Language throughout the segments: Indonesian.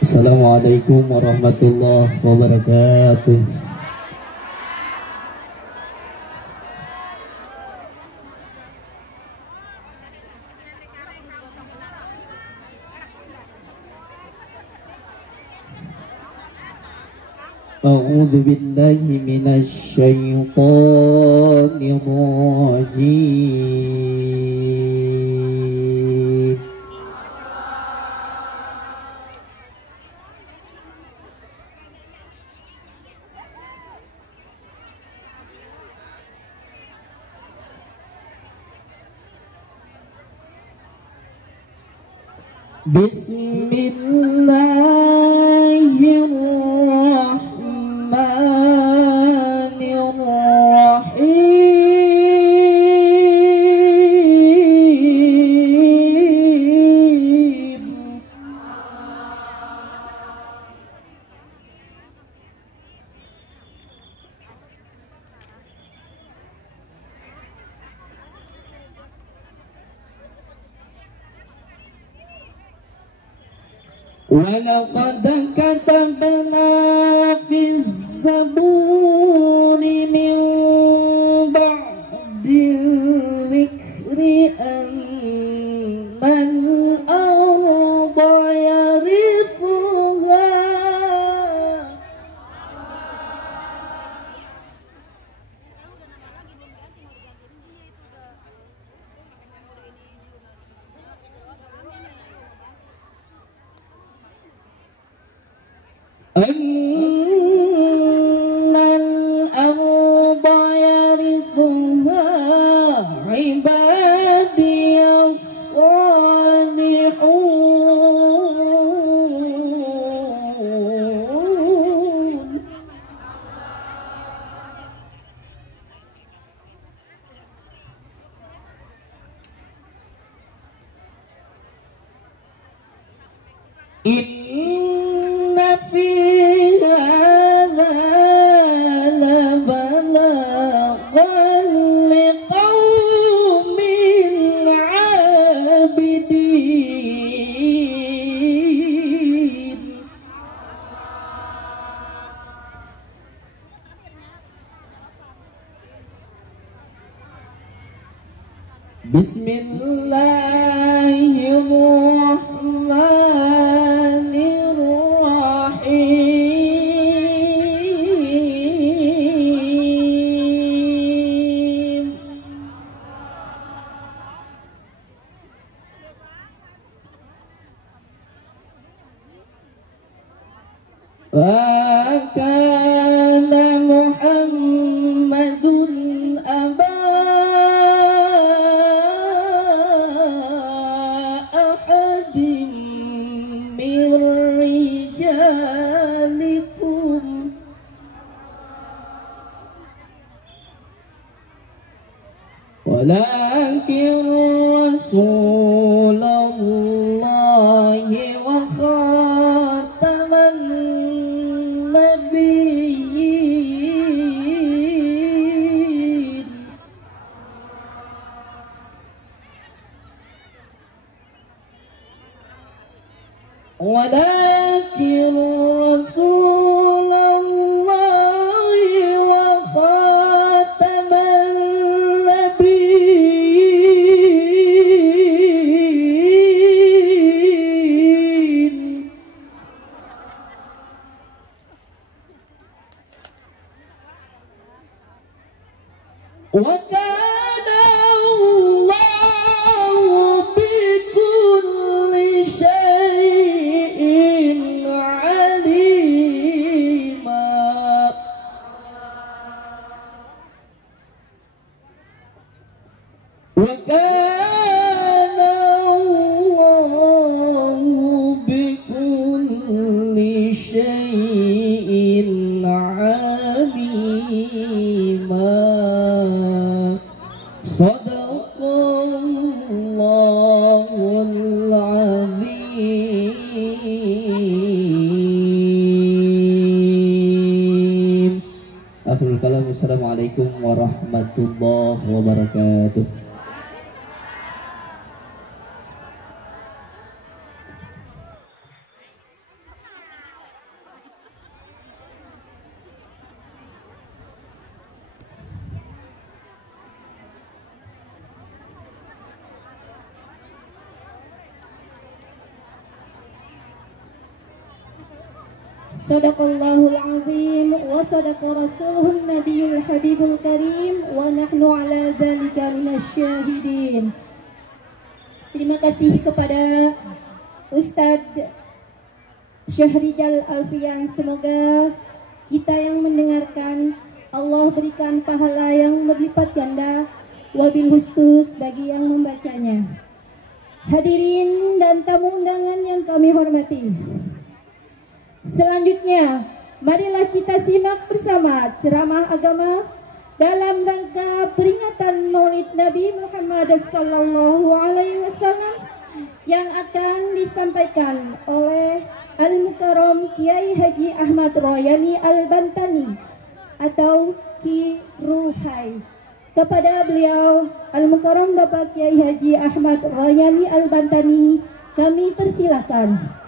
Assalamualaikum warahmatullahi wabarakatuh. A'udzu billahi minasy syaithanir rajim. Bismillahirrahmanirrahim. وَلَقَدْ كَتَبْنَا فِي الزَّبُورِ مِنْ بَعْدِ الذِّكْرِ أَنَّ الْأَرْضَ يَرِثُهَا عبادي الصالحون. إن في هذا لبلاغا لقوم عابدين. بسم الله الرحمن الرحيم. وكان محمد أبا أحد من رجالكم ولكن رسول الله وخاتم النبيين. ولكن رسول الله وخاتم النبيين. وكان الله بكل شيء عليما. وكان الله بكل شيء عليما. صدق الله العظيم. Akhirul kalam. Assalamualaikum warahmatullahi wabarakatuh. Sadaqallahul azim wa sadaqa rasuluhun nabiyul habibul karim wa nahnu ala dzalika minasyahidin. Terima kasih kepada Ustadz Syahrijal Alfian. Semoga kita yang mendengarkan Allah berikan pahala yang berlipat ganda, wabil khusus bagi yang membacanya. Hadirin dan tamu undangan yang kami hormati, selanjutnya marilah kita simak bersama ceramah agama dalam rangka peringatan Maulid Nabi Muhammad SAW yang akan disampaikan oleh Al-Mukarram Kiai Haji Ahmad Royani Al-Bantani atau Ki Ruhai. Kepada beliau Al-Mukarram Bapak Kiai Haji Ahmad Royani Al-Bantani kami persilakan.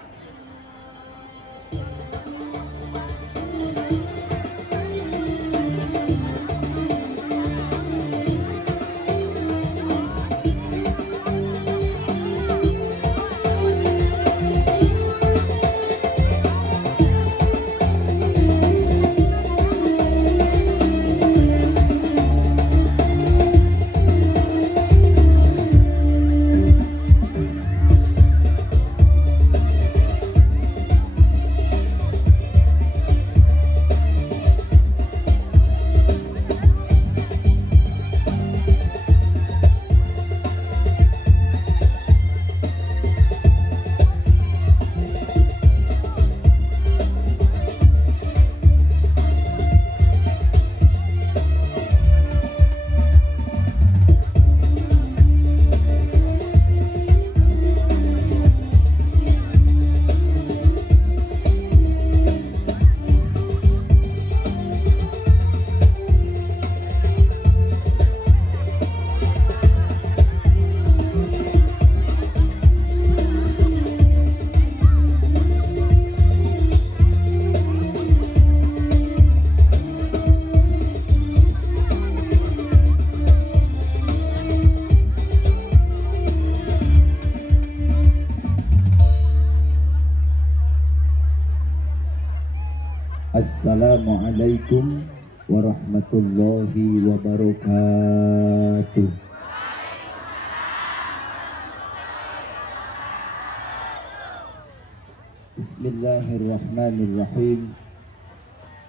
Assalamualaikum warahmatullahi wabarakatuh. Bismillahirrahmanirrahim.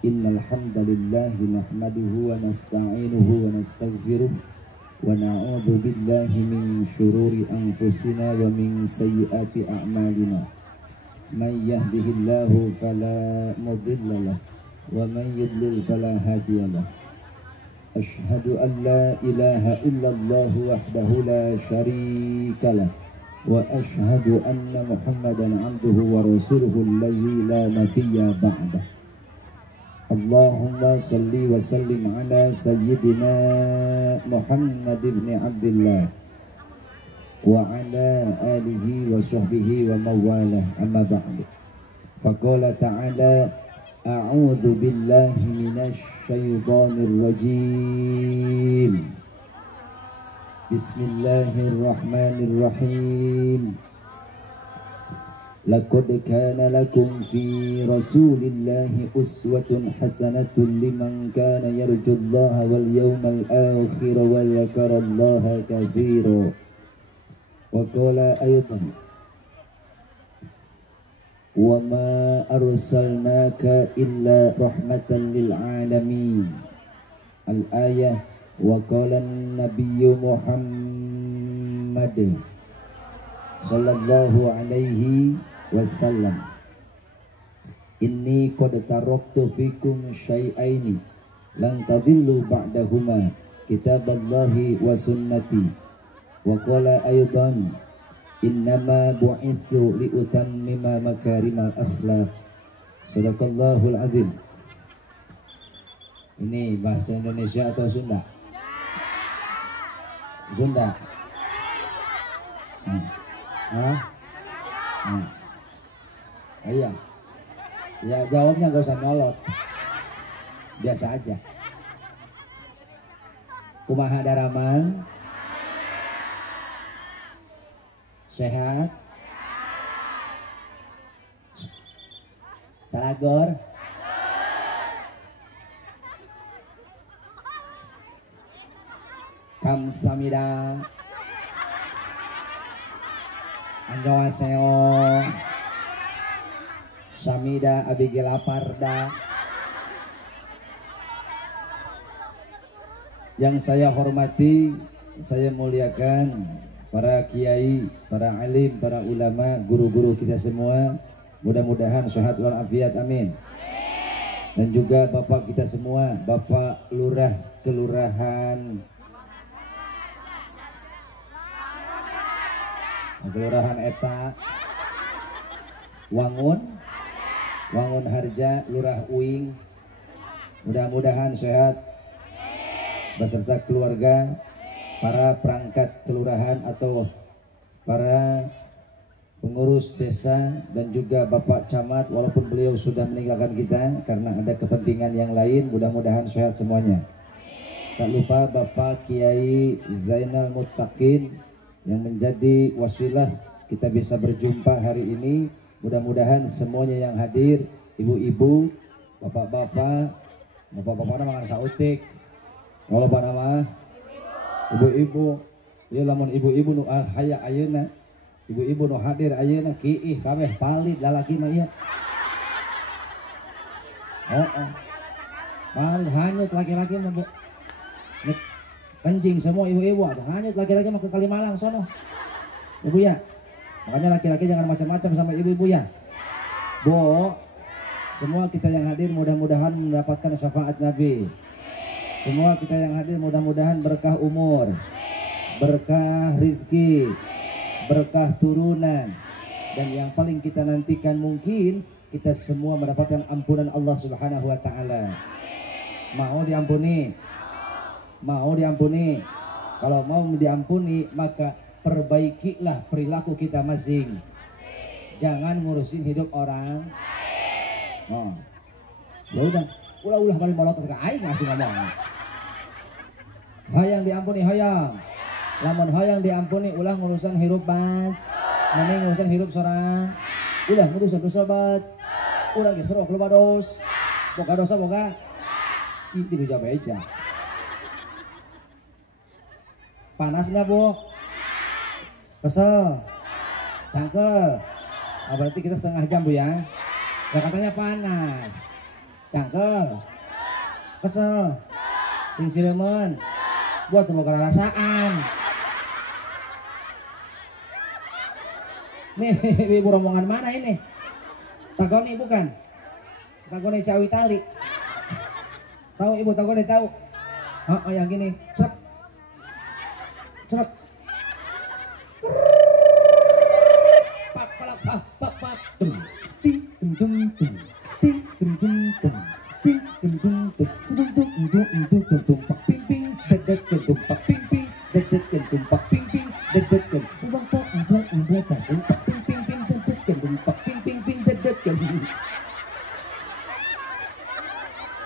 Innal hamdalillahi nahmaduhu wa nasta'inuhu wa nastaghfiruh wa na'udzu billahi min syururi anfusina wa min sayyiati a'malina. Man yahdihillahu fala mudilla lahu wa man yudlil fala hadiya lahu. Asyhadu an la ilaha illallah wahdahu la syarika lahu wa asyhadu anna Muhammadan abduhu wa rasuluhu alladzi la nabiyya ba'dah. Allahumma salli wa sallim ala sayyidina Muhammad ibn Abdillah wa ala alihi wa sahbihi wa mawalah, amma ba'du. Faqala ta'ala a'udzu billahi minasy syaithanir rajim. Bismillahirrahmanirrahim. Laqad kana lakum fi rasulillahi uswatun hasanatun liman kana yarjullaha wal yawmal akhir wa dzakarallaha katsiran. Wa qala ayatan wa ma arsalnaka illa rahmatan lil alamin. Al-ayah. Wa qala an-nabiyyu Muhammad sallallahu alaihi wasallam, inni qad taraktu fikum syai'aini lan tadillu ba'dahuma, kitaballahi wa sunnati. Wa qala aydan innama bu'ithu li utammima makarimal akhlaq. Sadaqallahul azim. Ini bahasa Indonesia atau Sunda? Sunda. Iya. Ya jawabnya gak usah nyolot, biasa aja. Kumaha daraman? Sehat? Salagor? Kamsamida. Annyeonghaseyo. Samida abigila parda. Yang saya hormati, saya muliakan para kiai, para alim, para ulama, guru-guru kita semua. Mudah-mudahan sehat walafiat, amin. Dan juga bapak kita semua, bapak lurah kelurahan Eta, Wangun Harja, Lurah Uing. Mudah-mudahan sehat beserta keluarga, para perangkat kelurahan atau para pengurus desa dan juga Bapak Camat, walaupun beliau sudah meninggalkan kita karena ada kepentingan yang lain. Mudah-mudahan sehat semuanya. Tak lupa Bapak Kiai Zainal Muttaqin yang menjadi wasilah kita bisa berjumpa hari ini. Mudah-mudahan semuanya yang hadir, ibu-ibu, bapak-bapak nama sautik, kalau nama ibu-ibu, ya lamun ibu-ibu nu haya ayeuna, ibu-ibu nu hadir ayeuna kiih kabeh palit lalaki mah ieu. Palit hanyut laki-laki mah, Bu. Nek kencing semua ibu-ibu, atuh hanyut laki-laki mah ke Kalimalang sono. Ibu ya. Makanya laki-laki jangan macam-macam sama ibu-ibu ya. Bu, semua kita yang hadir mudah-mudahan mendapatkan syafaat Nabi. Semua kita yang hadir mudah-mudahan berkah umur, berkah rizki, berkah turunan. Dan yang paling kita nantikan mungkin kita semua mendapatkan ampunan Allah Subhanahu wa ta'ala. Mau diampuni? Mau diampuni? Kalau mau diampuni maka perbaikilah perilaku kita masing. Jangan ngurusin hidup orang. Oh. Ya udah, ulah kali molotot ke aing atuh ngomong. Hayang diampuni hayang. Lamun hayang diampuni ulah ngurusan hirup bat. Mending ngurusan hirup sorang. Ulah ngurusan dosa bat. Ulah ge serok loba dos. Boga dosa boga. Itu dijawab aja. Panas nggak, Bu? Kesel? Cangkel? Oh, berarti kita setengah jam, Bu ya? Ya katanya panas. Cangkel? Kesel? Sing siremen? Buat temu kerasaan. Nih, ibu rombongan mana ini? Tagoni bukan? Tagoni Cawi Tali. Tahu ibu Tagoni tahu? Oh, yang gini. Cep. Cep. Pak palak pak pak. Tum ting tum tum tum. Ting tum tum tum. Ting tum tum tum. Tum tum tum tum tum pak ping ping. Dedet tum pak ping ping. Dedet tum pak ping ping. Dedet tum pak pak pak pak ping ping ping. Dedet tum pak ping ping ping. Dedet tum.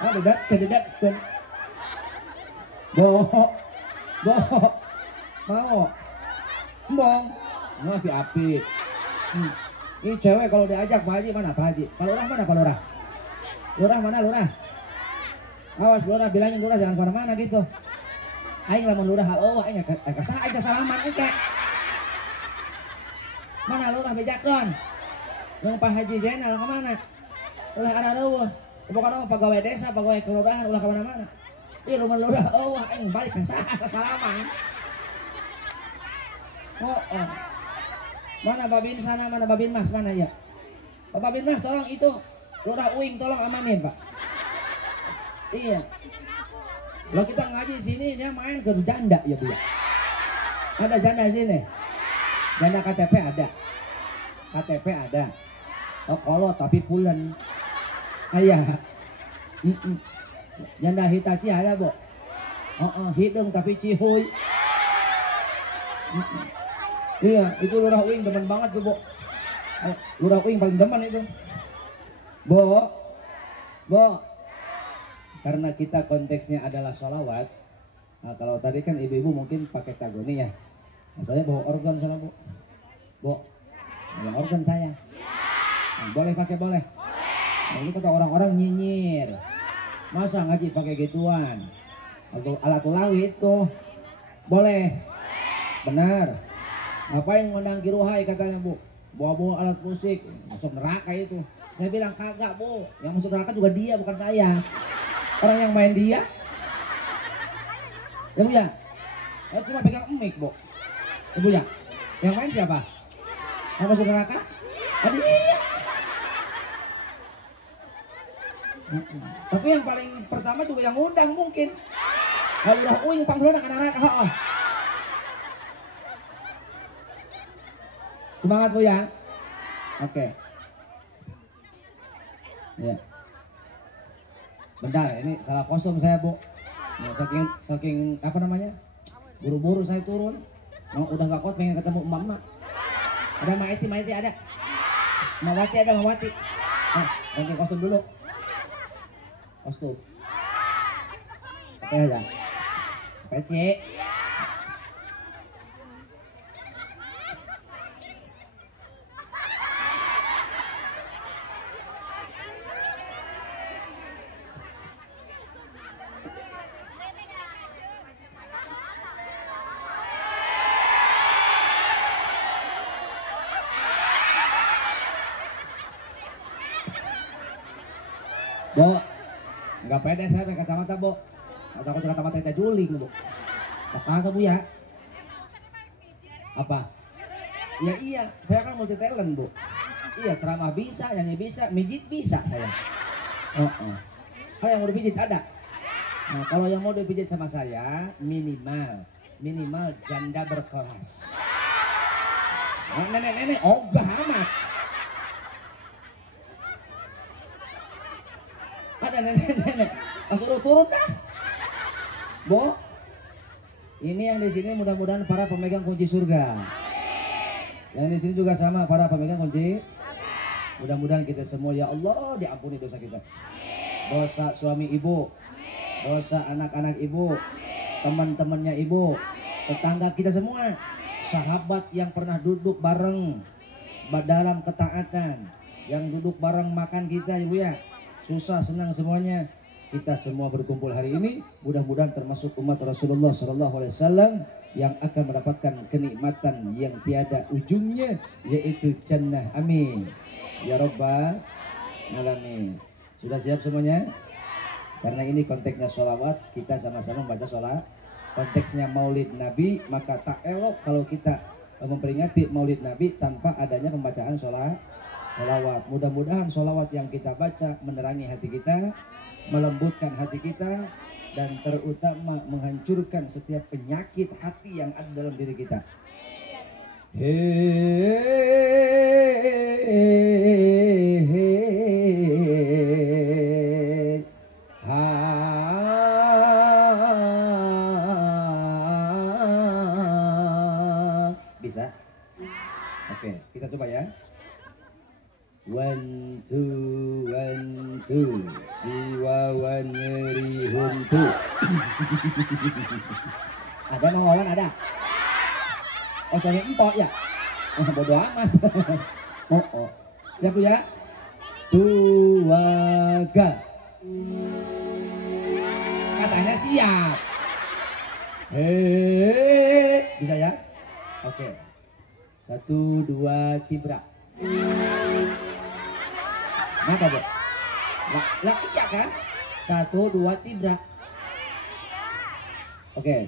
Ah dedet tum. Bohong. Mau embong nggak api. Ini cewek kalau diajak Pak Haji mana Pak Haji? Pak Lurah mana Pak Lurah? Lurah mana Lurah? Awas Lurah bilangin Lurah jangan kemana-mana gitu. Aing lamun Lurah oh aing kesana aja salaman engke. Mana Lurah bejakeun? Yang Pak Haji Jenal kemana? Ulah ada ruweuh. Pokoknya mah pegawai desa, pegawai kelurahan ulah kemana-mana. Iya lamun Lurah oh aing balik ke salaman. Oh. Mana Babin sana, mana Babin Mas, mana ya? Pak Babin Mas tolong itu Lurah Uing tolong amanin Pak. Iya. Kalau kita ngaji di sini dia main ke janda ya Bu ya. Ada janda di sini. Janda KTP ada. KTP ada. Oh kalau tapi pulen. Ayah. Janda Hitachi ada Bu. Hidung tapi cihuy. Iya, itu Lurah Uing demen banget tuh, Bu. Lurah Uing paling demen itu. Bu. Karena kita konteksnya adalah sholawat. Nah, kalau tadi kan ibu-ibu mungkin pakai tagoni ya. Nah, saya bawa organ sana, Bu. Bawa organ saya. Nah, boleh pakai boleh. Nah, ini kata orang-orang nyinyir. Masa ngaji pakai gituan? Alat ulawi itu. Boleh. Benar. Ngapain ngundang Kiruhai katanya Bu? Bawa-bawa alat musik, masuk neraka itu. Saya bilang kagak Bu, yang masuk neraka juga dia bukan saya. Orang yang main dia. Ya Bu ya? Saya cuma pegang mic Bu. Ya Bu ya? Yang main siapa? Yang masuk neraka? Aduh iya. Tapi yang paling pertama juga yang ngundang mungkin. Kalau udah uing panggilan anak-anak. Semangat Bu ya. Oke. Ya. Bentar, ini salah kosong saya Bu. Ya, saking apa namanya? Buru-buru saya turun. Udah nggak kuat pengen ketemu emak-emak. Ada Maiti ada. Mawati ada Mawati. Ganti kostum dulu. Kostum. Oke aja. Oke. Bo, nggak pede saya pakai kacamata Bu. Takut kacamata kita juling Bu. Kagak Bu ya? Apa? Ya iya, saya kan multi talent Bu. Iya, ceramah bisa, nyanyi bisa, mijit bisa saya. Kalau yang mau dipijit ada. Nah, kalau yang mau dipijit sama saya minimal janda berkelas. Nah, nenek obah amat. Ada nenek, suruh turun dah. Bo, ini yang di sini mudah-mudahan para pemegang kunci surga. Yang di sini juga sama para pemegang kunci. Mudah-mudahan kita semua ya Allah diampuni dosa kita. Dosa suami ibu, dosa anak-anak ibu, teman-temannya ibu, tetangga kita semua, sahabat yang pernah duduk bareng dalam ketaatan, yang duduk bareng makan kita Ibu ya. Susah senang semuanya, kita semua berkumpul hari ini mudah-mudahan termasuk umat Rasulullah SAW yang akan mendapatkan kenikmatan yang tiada ujungnya, yaitu jannah. Amin ya rabbal alamin. Sudah siap semuanya? Karena ini konteksnya sholawat, kita sama-sama membaca sholat. Konteksnya maulid Nabi, maka tak elok kalau kita memperingati maulid Nabi tanpa adanya pembacaan sholawat. Mudah-mudahan sholawat yang kita baca menerangi hati kita, melembutkan hati kita, dan terutama menghancurkan setiap penyakit hati yang ada dalam diri kita. Bisa? Oke, kita coba ya. 1, 2, 1, 2 siwawan nyeri huntu. Ada Mang Wawan ada? Oh cari empok ya? Bodo amat. Oh. Siap Bu ya? 2, ga. Katanya siap. Bisa ya? Oke. 1, 2 kibra. Kenapa Bu? Lah iya kan? 1, 2 tibrak. Oke.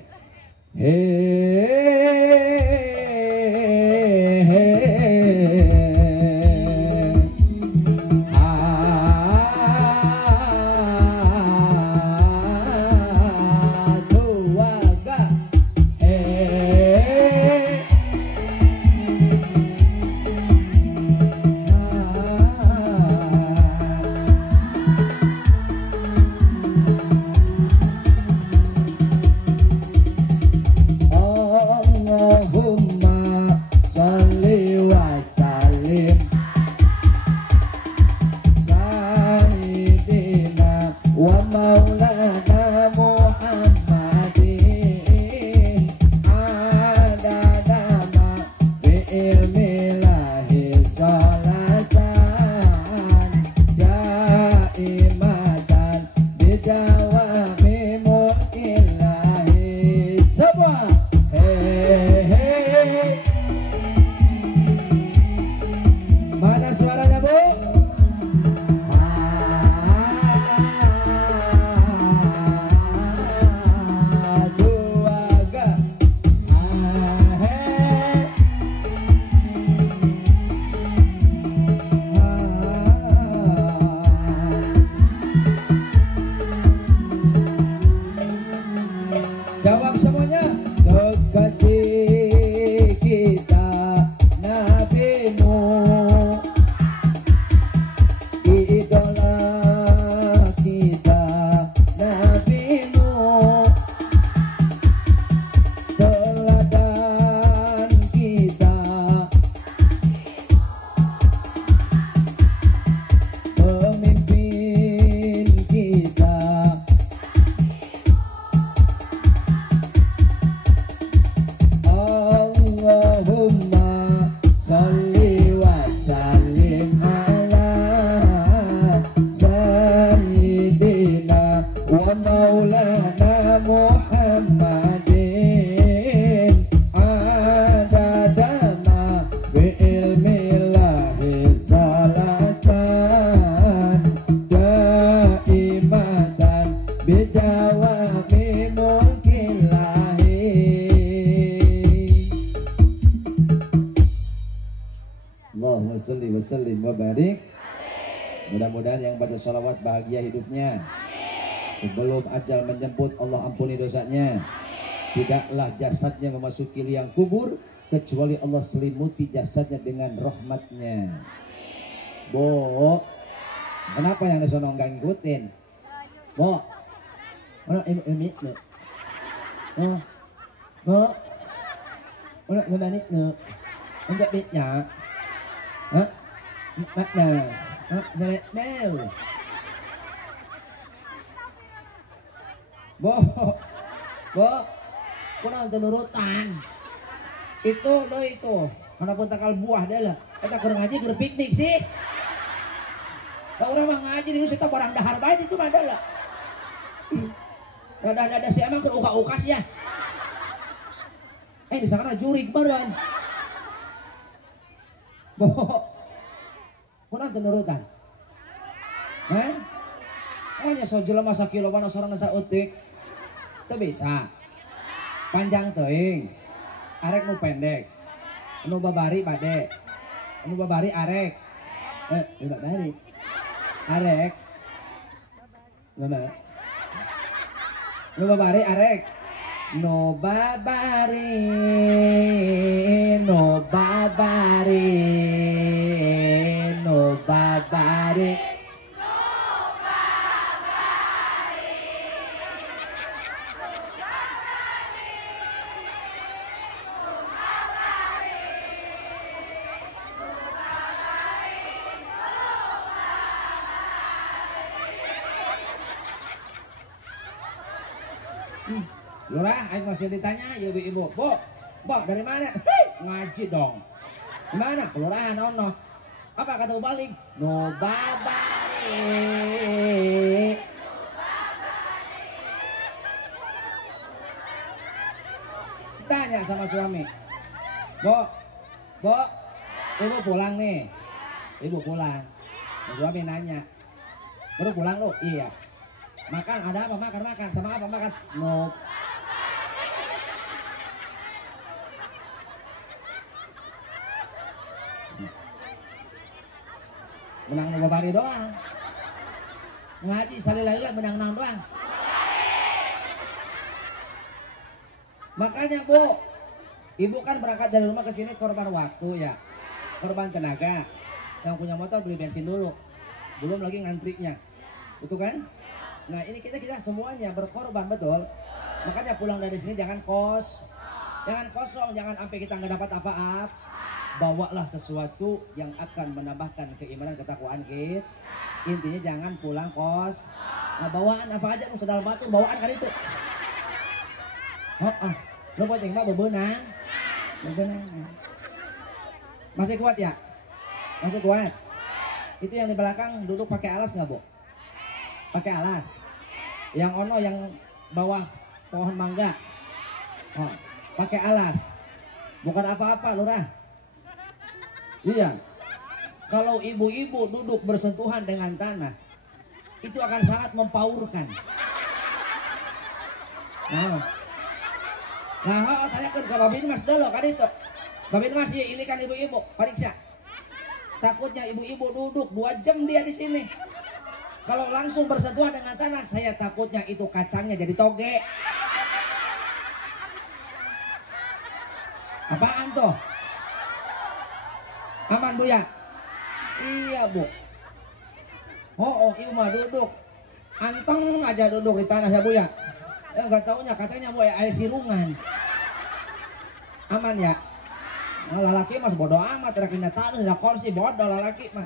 sallim wa barik. Mudah-mudahan yang baca salawat bahagia hidupnya. Sebelum ajal menjemput Allah ampuni dosanya. Tidaklah jasadnya memasuki liang kubur kecuali Allah selimuti jasadnya dengan rahmatnya. Bo, kenapa yang disono nggak ngikutin? Bo, mana ini nih? Bo, mana gimana nih? Enggak bitnya? Hah? Mana? Mel. Bo, kurang nurutan. Itu deh itu. Manapun takal buah deh lah. Kita kurang ngaji kurang piknik sih. Lah orang mah ngaji di kita barang dahar bae itu mah lah. Dada si emang uka-ukas ya. Di sana juri kemarin. Bo, kurang nurutan. Hah? Makanya so jelema sakilo mana sorang nasa utik. Itu bisa. Panjang teuing. Arek nu pendek. Nu babari bade. Nu babari arek. Nu babari. Arek. Mana? Nu babari arek. No babari. No babari. No babari. Lurah, ayo masih ditanya ya ibu. Bo, dari mana? Ngaji dong. Di mana? Kelurahan ono. Apa kata balik? No babari. Tanya sama suami. Bo, ibu pulang nih. Ibu pulang. Suami nanya. Baru pulang lu? Iya. Makan ada apa? Makan. Sama apa makan? No. Menang nu babari doang. Ngaji salila-lila menang naon doang. Makanya Bu, ibu kan berangkat dari rumah ke sini korban waktu ya. Korban tenaga. Yang punya motor beli bensin dulu. Belum lagi ngantrinya. Betul kan? Nah, ini kita semuanya berkorban betul. Makanya pulang dari sini jangan jangan kosong, jangan sampai kita nggak dapat apa-apa. Bawalah sesuatu yang akan menambahkan keimanan ketakwaan kita. Intinya jangan pulang kos. Nah, bawaan apa aja lu sedal batu bawaan kan itu. Lu boceng mah bebenang. Masih kuat ya? Masih kuat. Itu yang di belakang duduk pakai alas nggak, Bu? Pakai alas. Yang ono yang bawah pohon mangga. Pakai alas. Bukan apa-apa, Lurah. Iya, kalau ibu-ibu duduk bersentuhan dengan tanah, itu akan sangat mempaurkan. Tanyakan ke Babin Mas dulu kan itu. Babin Mas ya ini kan ibu-ibu, periksa. Takutnya ibu-ibu duduk 2 jam dia di sini. Kalau langsung bersentuhan dengan tanah, saya takutnya itu kacangnya jadi toge. Apaan tuh? Aman Bu ya? Iya Bu. Ibu mah duduk. Anteng aja duduk di tanah ya Bu ya? Enggak taunya katanya Bu air sirungan. Aman ya? Lalaki mas bodoh amat. Terakhirnya tanah ada kursi bodoh lalaki mah.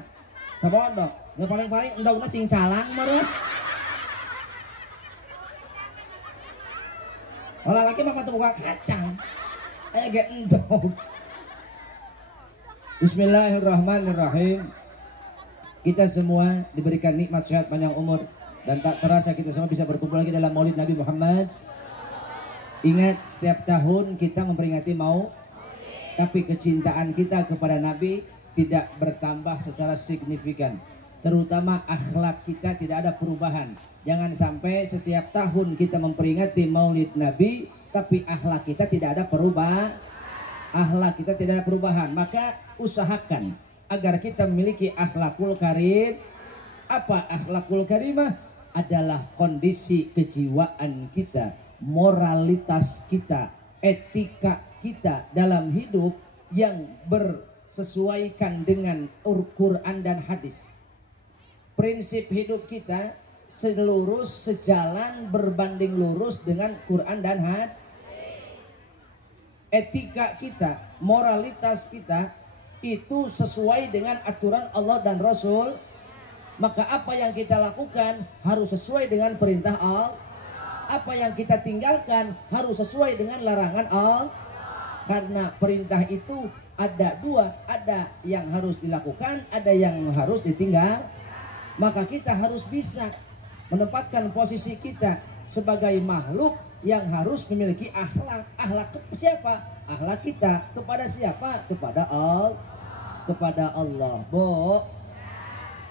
Sabodoh. Yang paling-paling undang-undang cingcalang mah. Lalaki mah mata buka kacang. Gak endog. Bismillahirrahmanirrahim. Kita semua diberikan nikmat sehat panjang umur dan tak terasa kita semua bisa berkumpul lagi dalam Maulid Nabi Muhammad. Ingat, setiap tahun kita memperingati Maulid, tapi kecintaan kita kepada Nabi tidak bertambah secara signifikan. Terutama akhlak kita tidak ada perubahan. Jangan sampai setiap tahun kita memperingati Maulid Nabi, tapi akhlak kita tidak ada perubahan. Akhlak kita tidak ada perubahan. Maka usahakan agar kita memiliki akhlakul karim. Apa akhlakul karimah? Adalah kondisi kejiwaan kita, moralitas kita, etika kita dalam hidup yang bersesuaikan dengan Al-Quran dan hadis. Prinsip hidup kita selurus, sejalan, berbanding lurus dengan Quran dan hadis. Etika kita, moralitas kita itu sesuai dengan aturan Allah dan Rasul. Maka apa yang kita lakukan harus sesuai dengan perintah Allah. Apa yang kita tinggalkan harus sesuai dengan larangan Allah. Karena perintah itu ada dua, ada yang harus dilakukan, ada yang harus ditinggal. Maka kita harus bisa menempatkan posisi kita sebagai makhluk yang harus memiliki akhlak. Akhlak siapa? Akhlak kita kepada siapa? Kepada Allah. Kepada Allah. Bu,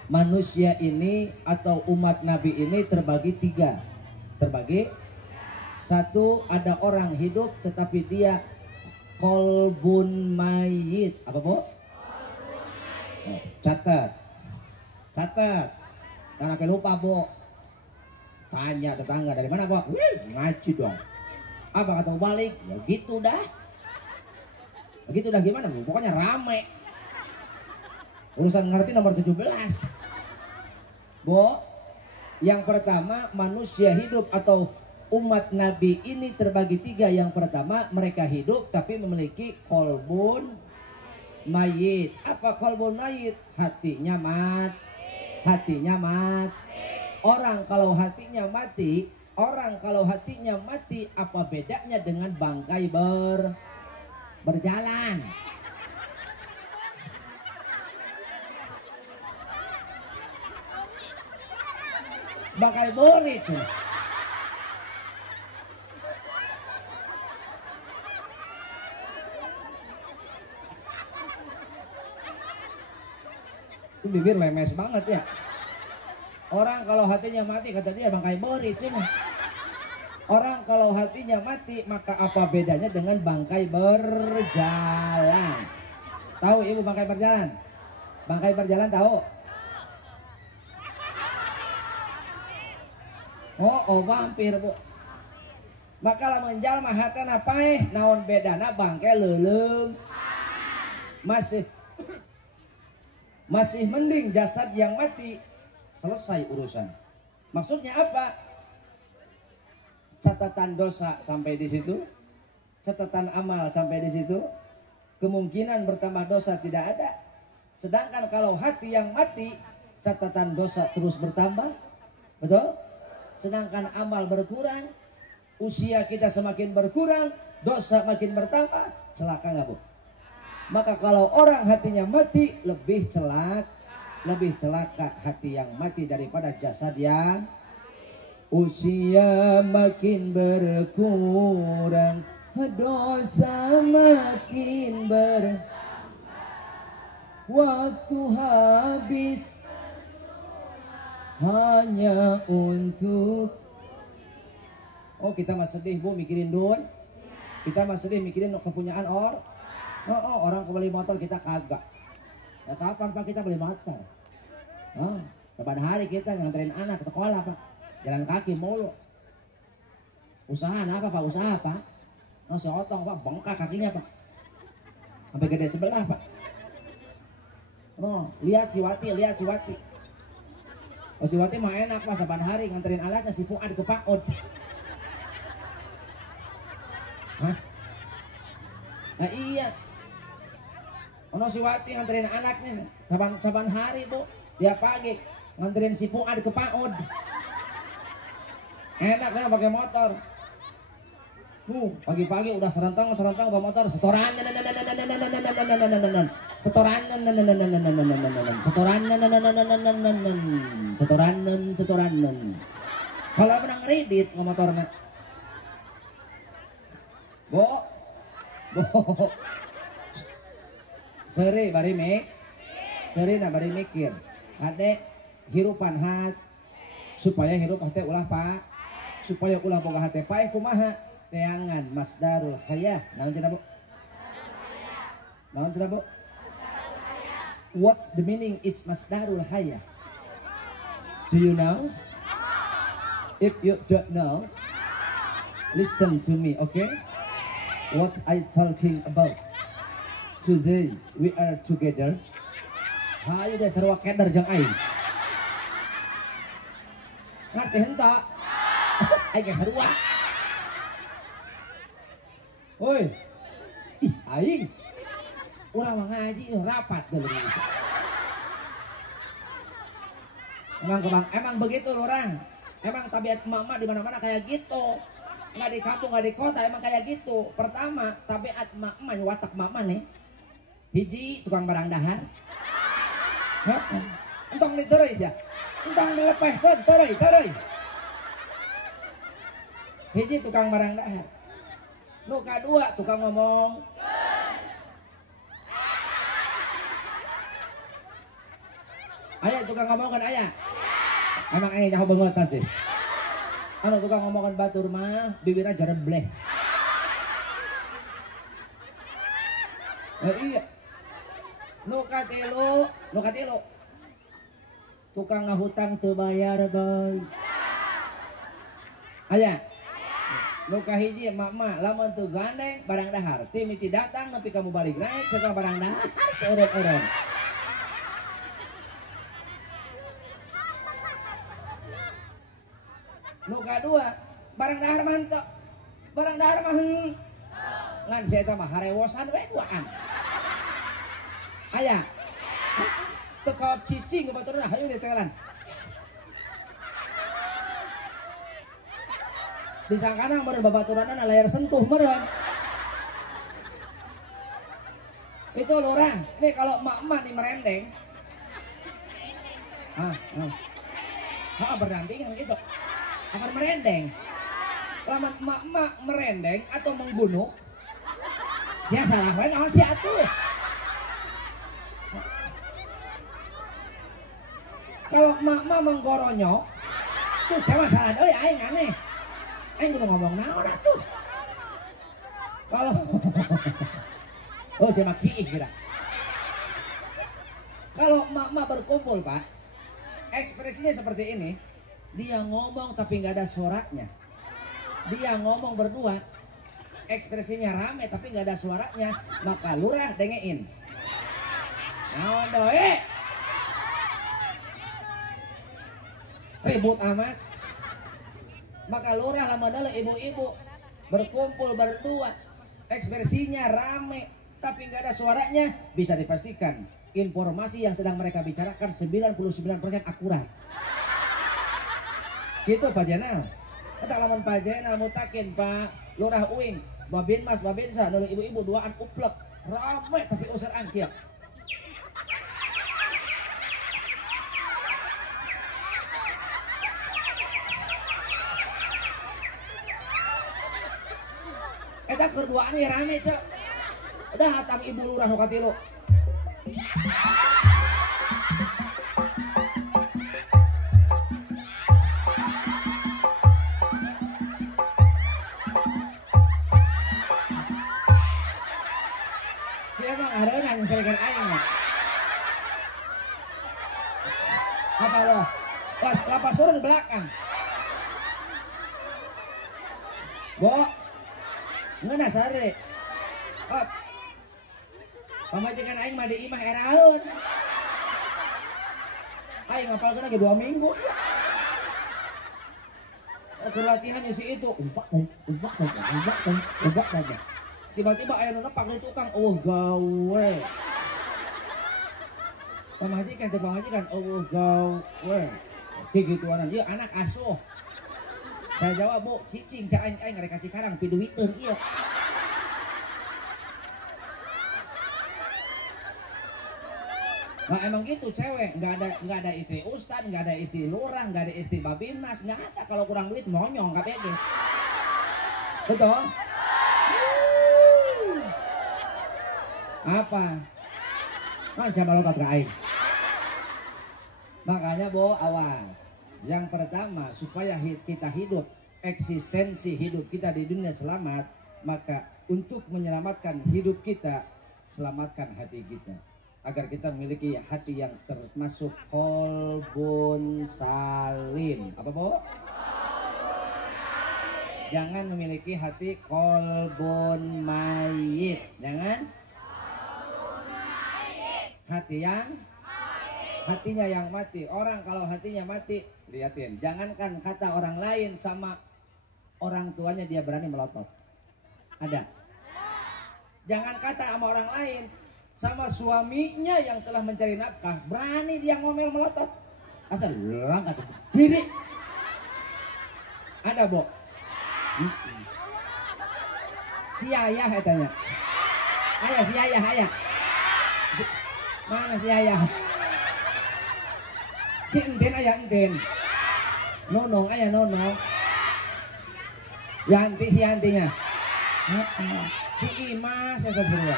manusia ini atau umat Nabi ini terbagi tiga. Terbagi satu, ada orang hidup tetapi dia kolbun mayit. Apa bu? Oh, catat jangan sampai lupa bu. Tanya tetangga, dari mana bu? Ngaji dong. Apa kata balik? Ya gitu dah. Begitu dah gimana bu? Pokoknya rame. Urusan ngerti nomor 17. Bu, yang pertama manusia hidup atau umat Nabi ini terbagi tiga. Yang pertama, mereka hidup tapi memiliki kolbun mayit. Apa kolbun mayit? Hatinya mati. Hatinya mati. Orang kalau hatinya mati, apa bedanya dengan bangkai berjalan? Bangkai borit. Itu bibir lemes banget ya. Orang kalau hatinya mati, kata dia bangkai borit. Orang kalau hatinya mati, maka apa bedanya dengan bangkai berjalan? Tahu ibu bangkai berjalan? Bangkai berjalan tahu? Oh vampir bu. Maka lamun jalma hatana paeh naon bedana bangkai leulem. Masih mending jasad yang mati, selesai urusan. Maksudnya apa? Catatan dosa sampai di situ, catatan amal sampai di situ, kemungkinan bertambah dosa tidak ada. Sedangkan kalau hati yang mati, catatan dosa terus bertambah, betul? Sedangkan amal berkurang, usia kita semakin berkurang, dosa makin bertambah, celaka nggak bu? Maka kalau orang hatinya mati, lebih celaka hati yang mati daripada jasad yang usia makin berkurang, dosa makin waktu habis hanya untuk. Oh kita mah sedih bu mikirin duit. Kita mah sedih mikirin kepunyaan orang kembali motor kita kagak. Ya kapan pak kita beli motor? Depan hari kita nganterin anak ke sekolah pak, jalan kaki mulu. Usaha apa pak? Usaha pak? Seotong pak, bengkak kakinya pak, sampai gede sebelah pak. Lihat si Wati. Si Wati mah enak pak, saban hari nganterin anaknya si Fuad ke PAUD. Hah? Nah iya. Si Wati nganterin anaknya saban hari bu, dia pagi nganterin si Fuad ke PAUD. Enaknya pakai motor. Pagi-pagi udah serentang bawa motor setoran. Kalau menang kredit motornya. Bo. Seri bari mikir. Adek hirupan hat supaya hirup hati ulah pak. Supaya ulah boga hati paeh kumaha? Teangan masdarul hayah. Naon cenah bu? What's the meaning is masdarul hayah? Do you know? If you don't know, listen to me, okay? What I talking about? Today we are together. Hayu deh sarua keder jeung aing. Ngerti henteu? Aing ge sarua. Woi. Ih, aing. Urang mah ngaji rapat deui. Emang begitu orang. Emang tabiat emak-emak di mana-mana kayak gitu. Nggak di kampung, nggak di kota, emang kayak gitu. Pertama, tabiat emak-emak, watak emak-emak nih. Hiji tukang barang dahar. Entong diteruy ya. Entong dilepehkeun teureui. Hiji tukang barang dahar. Nu kadua tukang ngomong. Aya tukang ngomong kan aya. Emang aya nyaho beungeut sih. Anu tukang ngomongan batur mah bibirna jarebleh. Iya. Nu katilu. Tukang ngahutang teu bayar, boy. Aya. Nu kahiji emak-emak lamun teu gandeng barang dahar, ti miti datang nepi kamu balik naik sareng barang dahar teu eureun-eureun. Nu kadua barang dahar mah henteu. Barang dahar mah ngan si eta mah harewosan we duaan. Aya. Teu kaop cicing ku baturna hayu ditelan. Disangkana meureun babaturanna layar sentuh meureun. Itu lurang. Nih kalau emak-emak di merendeng. Berdampingan gitu. Akan merendeng. Lamun emak-emak merendeng atau menggunuk. Sia salah we naon si atuh. Kalau emak-emak menggoronyok, tuh siapa salah deui aing aneh. Aing kudu ngomong naon atuh. Kalau oh siapa kiih kira. Kalau emak-emak berkumpul, Pak, ekspresinya seperti ini. Dia ngomong tapi nggak ada suaranya. Dia ngomong berdua, ekspresinya rame tapi nggak ada suaranya. Maka lurah dengein. Naon doe? Ribut amat. Maka lurah lama dulu ibu-ibu berkumpul berdua, ekspresinya rame tapi nggak ada suaranya, bisa dipastikan informasi yang sedang mereka bicarakan 99% akurat. Gitu Pak Jenal. Kita lamun Pak Jenal mutakin Pak Lurah Uing, Babin Mas, Babin Sa, dulu ibu-ibu duaan uplek, rame tapi usir angkiak. Eta kerduaan ya rame cok. Udah hatam ibu lurah nu katilu. Siapa ada yang serikan aing nggak? Apa lo? Lapas surun di belakang. Bo. Ngena sare. Op. Pamajikan aing mah di imah eraun. Aing ngapalkeun ge 2 minggu. Latihan si itu, ubak aja. Tiba-tiba aya nu nepak di tukang, gawe. Pamajikan teh pamajikan, gawe. Kigituanan, ieu anak asuh. Saya jawab, Bu, cicing ca aing ngarek ka Cikarang piduhikeun ieu. Nah emang gitu cewek, nggak ada istri ustad, nggak ada istri lurah, nggak ada istri babinmas, nggak ada. Kalau kurang duit monyong KPD. Betul? Apa? Nah siapa lokat ke aing? Makanya Bo, awas. Yang pertama, supaya kita hidup, eksistensi hidup kita di dunia selamat, maka untuk menyelamatkan hidup kita, selamatkan hati kita. agar kita memiliki hati yang termasuk qalbun salim. Apa, Bu? Jangan memiliki hati qalbun mayit. Jangan hati yang hatinya yang mati. Orang kalau hatinya mati, lihatin, jangankan kata orang lain, sama orang tuanya dia berani melotot. Ada? Jangan kata sama orang lain, sama suaminya yang telah mencari nafkah berani dia ngomel melotot. Asal lang atau diri. Ada, Bu? Si ayah katanya. Ayah, si ayah, ayah. Mana si ayah? Si enten ayah enten. Nonong ayah nonong. Yanti si yantinya. Si Imas yang kedua.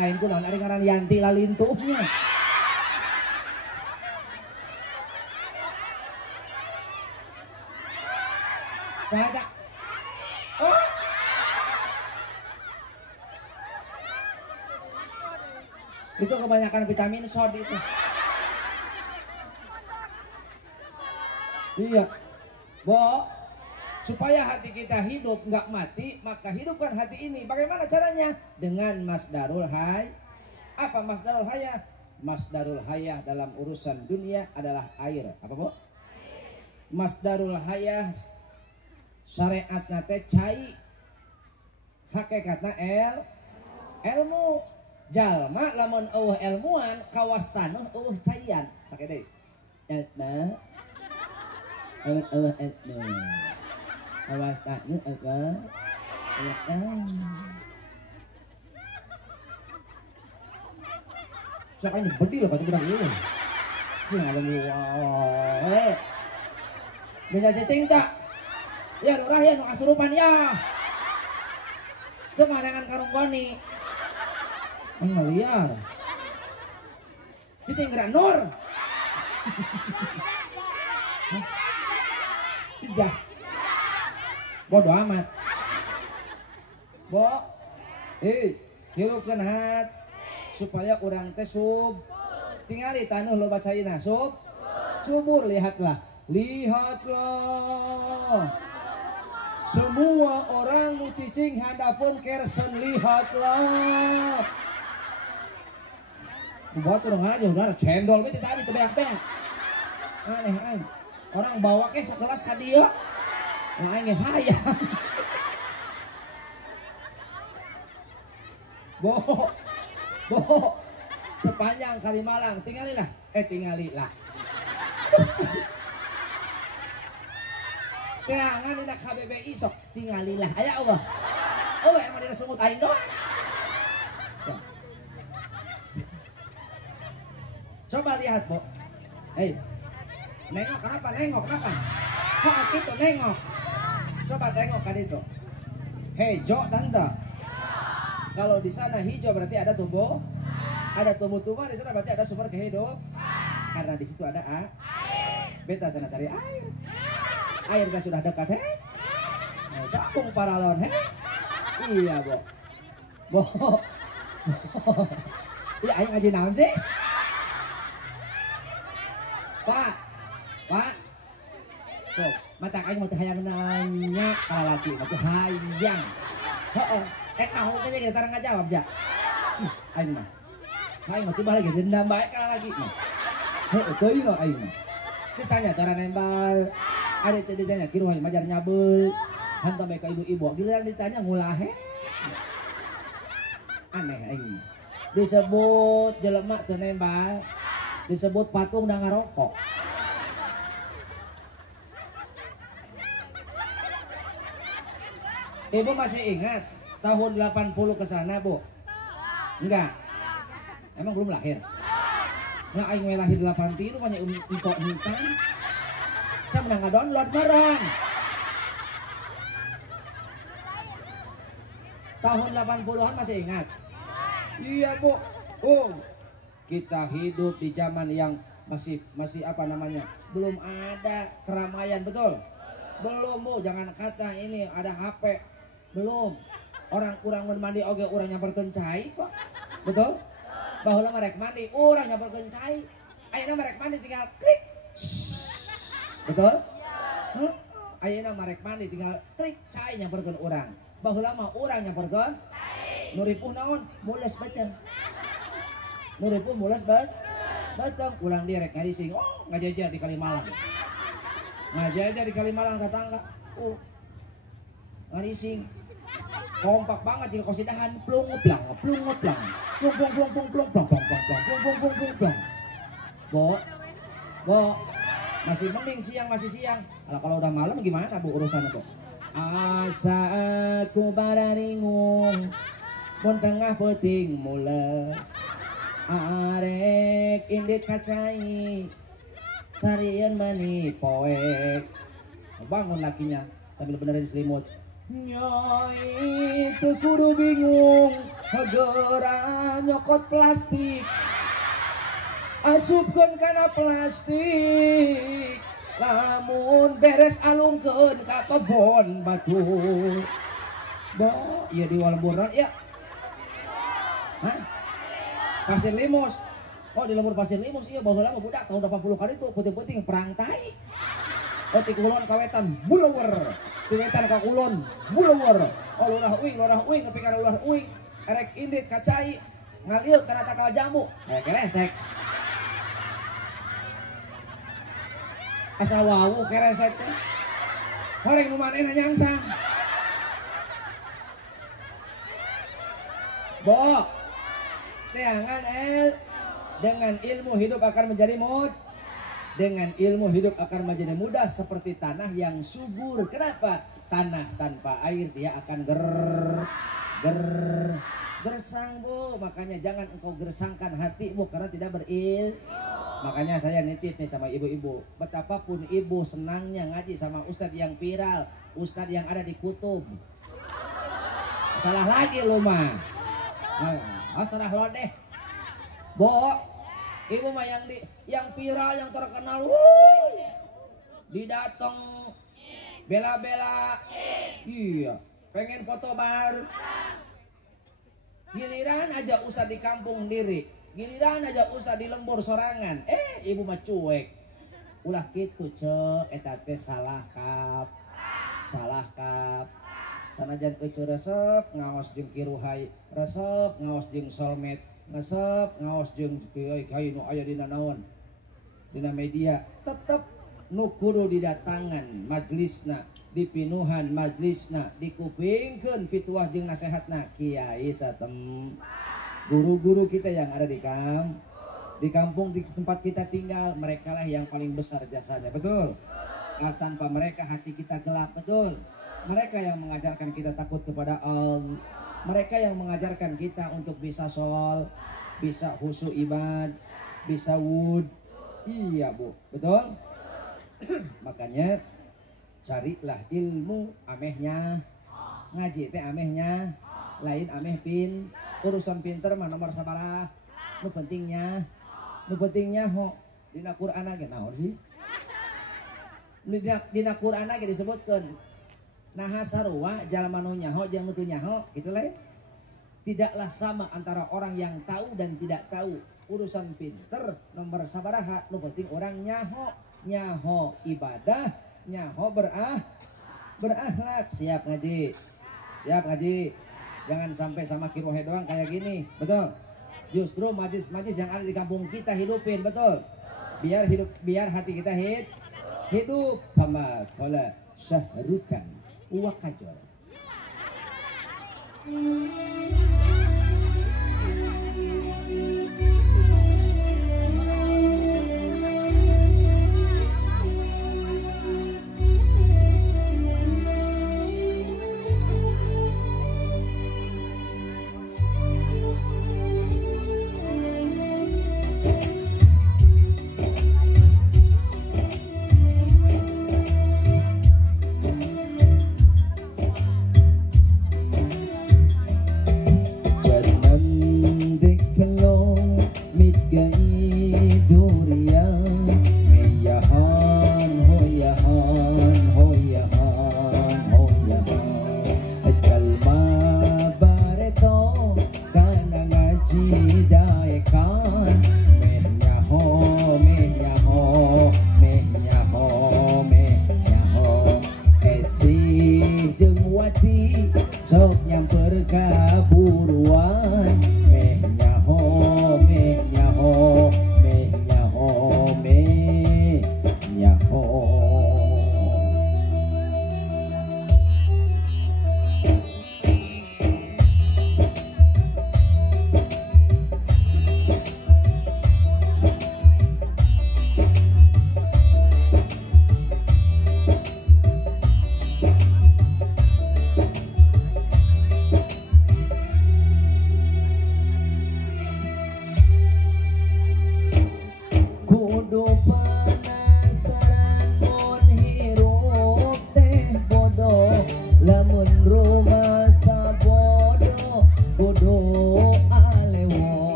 Lain ku lawan ari ngaran Yanti lalintuhnya. Gak ada. Oh. Itu kebanyakan vitamin sod itu. Iya. Bo, supaya hati kita hidup nggak mati, maka hidupkan hati ini. Bagaimana caranya? Dengan masdarul hayah. Apa masdarul hayah? Masdarul hayah dalam urusan dunia adalah air. Apa, Bu? Masdarul hayah syariatna teh cai. Hakikatna ilmu. Jalma lamun eueuh ilmuan kawastanuh eueuh caian. Sakede. Ilmu. Eueuh ilmu. Kawastanuh eueuh siapa ini bedil kata bilang ini. Sing alam wow. Bisa cacing tak? Ya lurah ya nu kasurupan ya. Cuma dengan karung bani. Ngeliar. Cicing gerak nur. Tidak. Bodoh amat. Bo. Hirupkeun hat supaya orang teh tingali tanuh lo bacaina subur. Lihatlah semua orang nu cicing handapun kersen. Lihatlah buat orang aja udah cendol tadi tadi tebeak-beak aneh orang bawa ke sekelas ka dieu nah aing hayang bo sepanjang Kalimalang tingalilah teangan dina KBBI sok tingalilah aya Allah emang dina sungut aing doang so. Coba lihat, Bu. Nengok kenapa? Kok gitu nengok? Coba tengok kan itu. Hejo tante. Kalau di sana hijau berarti ada tumbuh. Ada tumbuh-tumbuhan di sana berarti ada sumber kehidupan. Karena di situ ada air. Beta sana cari air. Airnya sudah dekat, Sakung paralon, Iya, Bu. Iya, aing ngaji naon sih? Pak, tuh, mata aing mau hayang nanya kalau laki, mau hayang. Naon teh jadi tarang ngajawab ja. Aing mah. Aing mah tiba lagi dendam bae kalau lagi mah. Teuing lo aing mah. Ditanya cara nembal, ada ditanya kieu hayang majar nyabeul. Hantam bae ka ibu-ibu, giliran ditanya ngulahe. Aneh aing. Disebut jelema teu nembal. Disebut patung dan ngarokok. Ibu masih ingat tahun 80 ke sana, Bu? Enggak. Emang belum lahir? Nah, aing we lahir 83 banyak impor hincang. Saya menang download barang. Tahun 80-an masih ingat? Iya, Bu. Kita hidup di zaman yang masih apa namanya, belum ada keramaian, betul? Belum, Bu. Jangan kata ini ada HP, belum. Orang mandi oge orang nyamperkeun cai kok, betul? Baheula mah rek mandi urang nyamperkeun cai. Ayeuna mah rek mandi tinggal klik. Betul? Ayeuna mah rek mandi tinggal klik cai nyamperkeun urang. Baheula mah urang nyamperkeun cai. Nu ripuh naon? Mules bacem. Nu ripuh mules batang ulang dia rek ngarising. Oh, ngajajar di Kalimalang. Ngajajar di Kalimalang tetangga. Ngarising. Kompak banget jika kosidahan plung ngeplang plung ngeplang plung plung plung plung plung plung plung plung plung plung plung plung plung. Bo masih mending siang masih siang. Kalau udah malam gimana Bu urusan itu? Asa aku bararingung mun tengah peuting mules arek indit kacai sarieun mani poek. Bangun lakinya sambil benerin selimut. Nyai teu kudu bingung hagera nyokot plastik asupkeun kana plastik lamun beres alungkeun ka kebon batur. Bo ieu di Walemburna ya. Hah? Pasir Limos. Oh di lembur Pasir Limos iya baheula mah budak tahun 80 kali tuh peuting-peuting perang tai. Oh ti kulon kawetan bulewer. Wetan ka kulon bulewer. Oh lurah uing nepi kana ulah uing. Erek indit kacai ngalil kana takal jambu. Keresek. Asa wawu keresek. Horeng nu manehna nyangsang. Bo. Jangan dengan ilmu hidup akan menjadi dengan ilmu hidup akan menjadi mudah seperti tanah yang subur. Kenapa? Tanah tanpa air dia akan gersang Bu. Makanya jangan engkau gersangkan hatimu karena tidak berilmu. Makanya saya nitip nih sama ibu-ibu, betapapun ibu senangnya ngaji sama ustadz yang viral, ustadz yang ada di kutub. Salah lagi lu mah. Serah lo deh. Bo, ibu mah yang viral, yang terkenal, didateng bela-bela, iya, pengen foto baru. Giliran aja ustad di kampung diri, giliran aja ustad di lembur sorangan, ibu mah cuek. Ulah gitu cek, eta teh salah kap. Sanajan euceur resep, ngaos jeung kiruhai, resep ngaos jeung solmed, resep ngaos jeung kiai nu aya dina naon, dina media, tetep nu kudu didatangan majlisna, dipinuhan majlisna, dikupingkeun pituah jeung nasehatna kiai satem. Guru-guru kita yang ada di kampung di tempat kita tinggal, mereka lah yang paling besar jasanya, betul? Tanpa mereka hati kita gelap, betul? Mereka yang mengajarkan kita takut kepada Allah. Mereka yang mengajarkan kita untuk bisa sol, bisa khusyuk ibad, bisa wud. Iya Bu, betul? Makanya carilah ilmu amehnya, ngaji teh amehnya, lain ameh urusan pinter mah nomor sabaraha. Nu pentingnya ho dina Quran ge naon sih? Dina Quran ge disebutkeun naha sarua jalma nu nyaho jeung nu teu nyaho kitu le. Tidaklah sama antara orang yang tahu dan tidak tahu. Urusan pinter nomor sabaraha, nu penting orang nyaho ibadah, nyaho berakhlak. Siap ngaji. Jangan sampai sama kirohe doang kayak gini, betul? Justru majlis-majlis yang ada di kampung kita hidupin, betul? Biar hati kita hidup sama qala syahrukan wa kajor.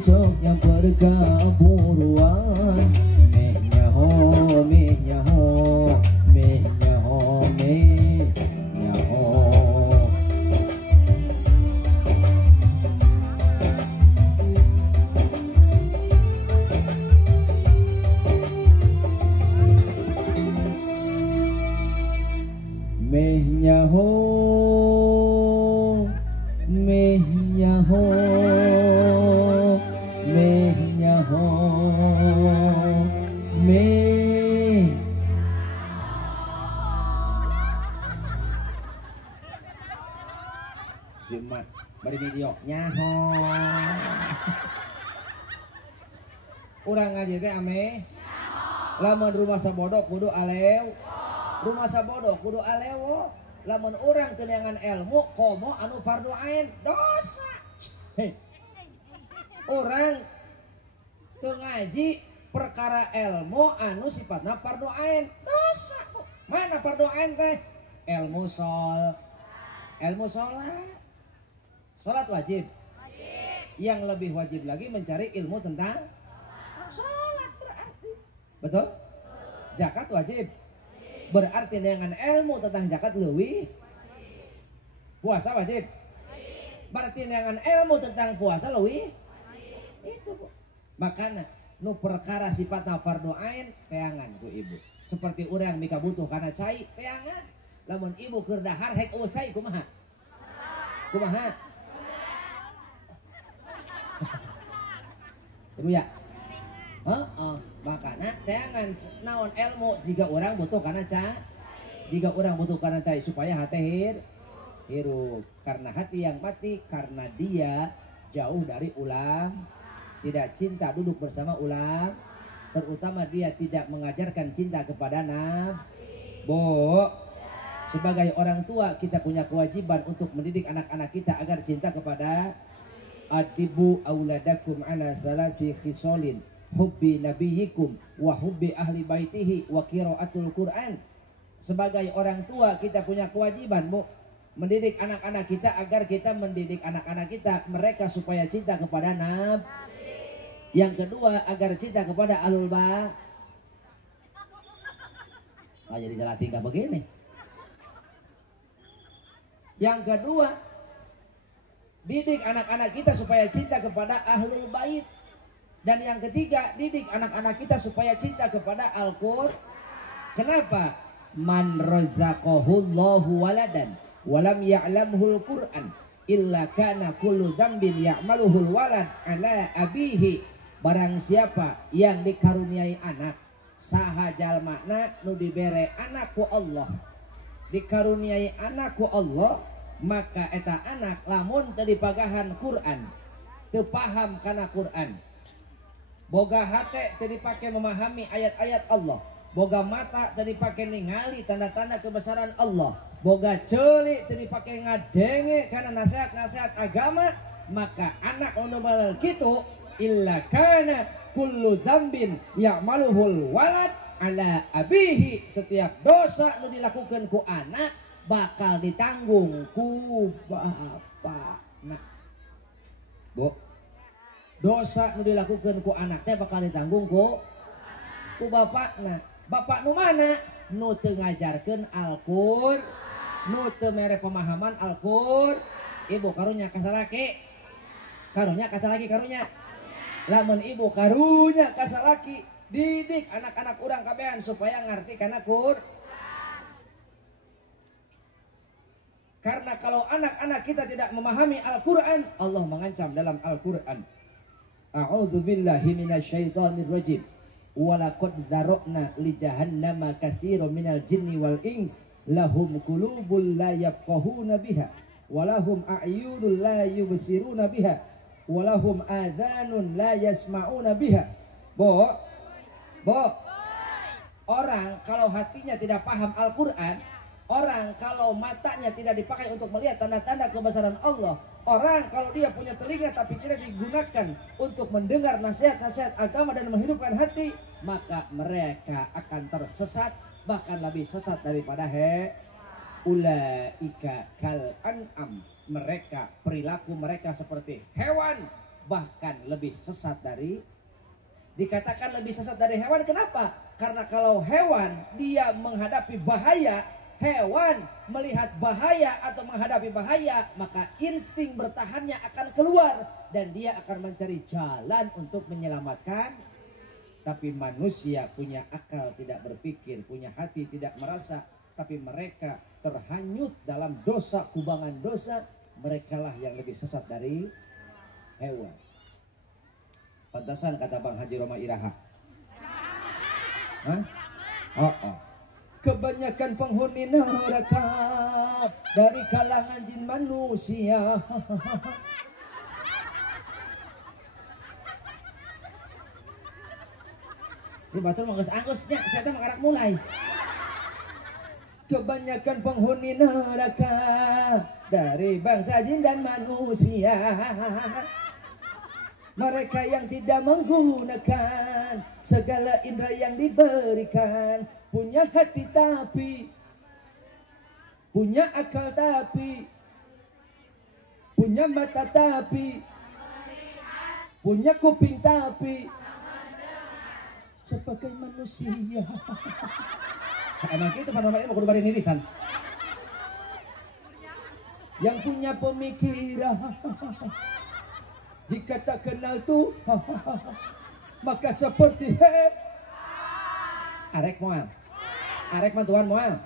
sok yang perkaburuan meh nyaho meh nyaho meh nyaho meh nyaho meh nyaho meh nyaho meh nyaho meh Jumat bari video nyaho urang ngaji teh ame lamun rumah sabodok kudu alew rumah sabodok kudu alewo lamun urang teu neangan ilmu komo anu fardu ain dosa heh urang teu ngaji perkara ilmu anu sifatna fardu ain dosa mana fardu ain teh ilmu salat wajib yang lebih wajib lagi mencari ilmu tentang salat berarti betul zakat wajib berarti dengan ilmu tentang zakat leuwih puasa wajib berarti dengan ilmu tentang puasa leuwih itu Bu. Makanya nu perkara sifatna fardu ain peangan ku ibu seperti urang mika butuh kana cai peangan lamun ibu keur dahar hek eueuh cai kumaha Ibu ya makanya jangan naon ilmu jika orang butuh karena cai supaya hati hirup karena hati yang mati karena dia jauh dari ulang tidak cinta duduk bersama ulang terutama dia tidak mengajarkan cinta kepada Bu sebagai orang tua kita punya kewajiban untuk mendidik anak-anak kita agar cinta kepada adibu auladakum ala thalasi khisolin hubbi nabiyikum wa hubbi ahli baitihi wa qiraatul Quran. Sebagai orang tua kita punya kewajiban Bu mendidik anak-anak kita agar kita mendidik anak-anak kita mereka supaya cinta kepada Nabi. Yang kedua agar cinta kepada ahlul bait. Jadi jalan tingkah begini. Yang kedua didik anak-anak kita supaya cinta kepada ahlul bait. Dan yang ketiga, didik anak-anak kita supaya cinta kepada Al-Qur'an. Kenapa? Man razaqahullahu waladan walam ya'lamhul Qur'an illa kana kullu dzambin ya'maluhul walad ala abihi. Barang siapa yang dikaruniai anak, saha jalmana nu dibere anak ku Allah. Dikaruniai anak ku Allah, maka eta anak lamun teu dipagahan Quran, teu paham kana Quran. Boga hate teu dipake memahami ayat-ayat Allah, boga mata teu dipake ningali tanda-tanda kebesaran Allah, boga ceuli teu dipake ngadenge kana nasihat-nasihat agama, maka anak anu bae kitu illa kana kullu dzambin ya'maluhul walad ala abihi. Setiap dosa nu dilakukan ku anak bakal ditanggung ku bapakna. Bu, dosa nu dilakukan ku anak teh bakal ditanggung ku bapakna. Bapak nu mana? Nu teu ngajarkeun Al-Qur'an, nu teu mere pemahaman Al-Qur'an. Ibu karunya ka salaki. Karunya ka salaki karunya. Lamun ibu karunya ka salaki, didik anak-anak urang kabehan supaya ngarti kana Qur'an. Karena kalau anak-anak kita tidak memahami Al-Quran, Allah mengancam dalam Al-Quran. A'udzu billahi minasyaitonir rajim. Walaqad dzara'na li jahannama katsiran minal jinni wal ins lahum qulubun la yafqahuna biha wa lahum a'yunun la yubsiruna biha wa lahum adhanun la yasma'una biha. Bo, orang kalau hatinya tidak paham Al-Quran, orang kalau matanya tidak dipakai untuk melihat tanda-tanda kebesaran Allah, orang kalau dia punya telinga tapi tidak digunakan untuk mendengar nasihat-nasihat agama dan menghidupkan hati, maka mereka akan tersesat, bahkan lebih sesat daripada ulaika kal an'am. Mereka, perilaku mereka seperti hewan. bahkan lebih sesat dari, dikatakan lebih sesat dari hewan. Kenapa? Karena kalau hewan dia menghadapi bahaya, hewan melihat bahaya atau menghadapi bahaya, maka insting bertahannya akan keluar dan dia akan mencari jalan untuk menyelamatkan. Tapi manusia punya akal, tidak berpikir, punya hati, tidak merasa, tapi mereka terhanyut dalam dosa, kubangan dosa. Merekalah yang lebih sesat dari hewan. Pantasan kata Bang Haji Roma Iraha. Hah? Oh. Kebanyakan penghuni neraka dari kalangan jin manusia. Ini batul mau angkusnya, saya tuh mengarak mulai. Kebanyakan penghuni neraka dari bangsa jin dan manusia. Mereka yang tidak menggunakan segala indera yang diberikan. Punya hati tapi, punya akal tapi, punya mata tapi, punya kuping tapi, sebagai manusia. Emang itu panorama mau kudu bari nirisan. Yang punya pemikiran, jika tak kenal Tuhan, maka seperti arek moal, arek mantuan moal,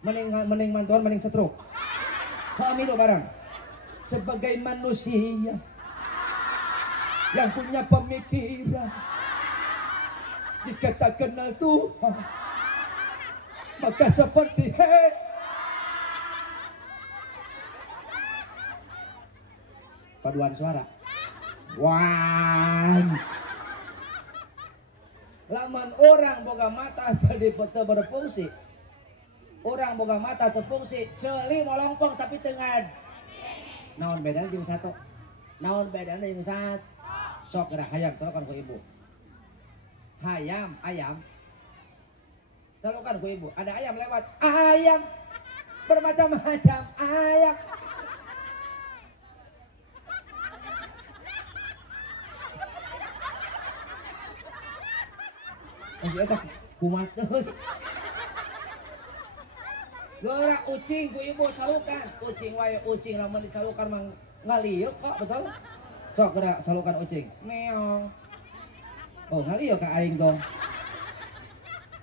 mending mantuan mending setruk. Pahami lo barang. Sebagai manusia yang punya pemikiran, jika tak kenal Tuhan, maka seperti paduan suara. Wan. Lamun orang boga mata tadi berfungsi. Orang boga mata terfungsi, ceuli molongpong tapi tengah. Naon bedana jeung sato? Naon bedana jeung sat? Sok gerak hayam colokan ku ibu. Hayam, ayam. Colokan ku ibu. Ada ayam lewat. Ayam. Bermacam-macam ayam. Masih eta kumat teuy. Geura ucing ku ibu salukan. Ucing wae ucing lamun disalukan mah ngaliuk kok, betul? Sok geura salukan ucing. Meong. Oh, ngaliuk ka aing dong.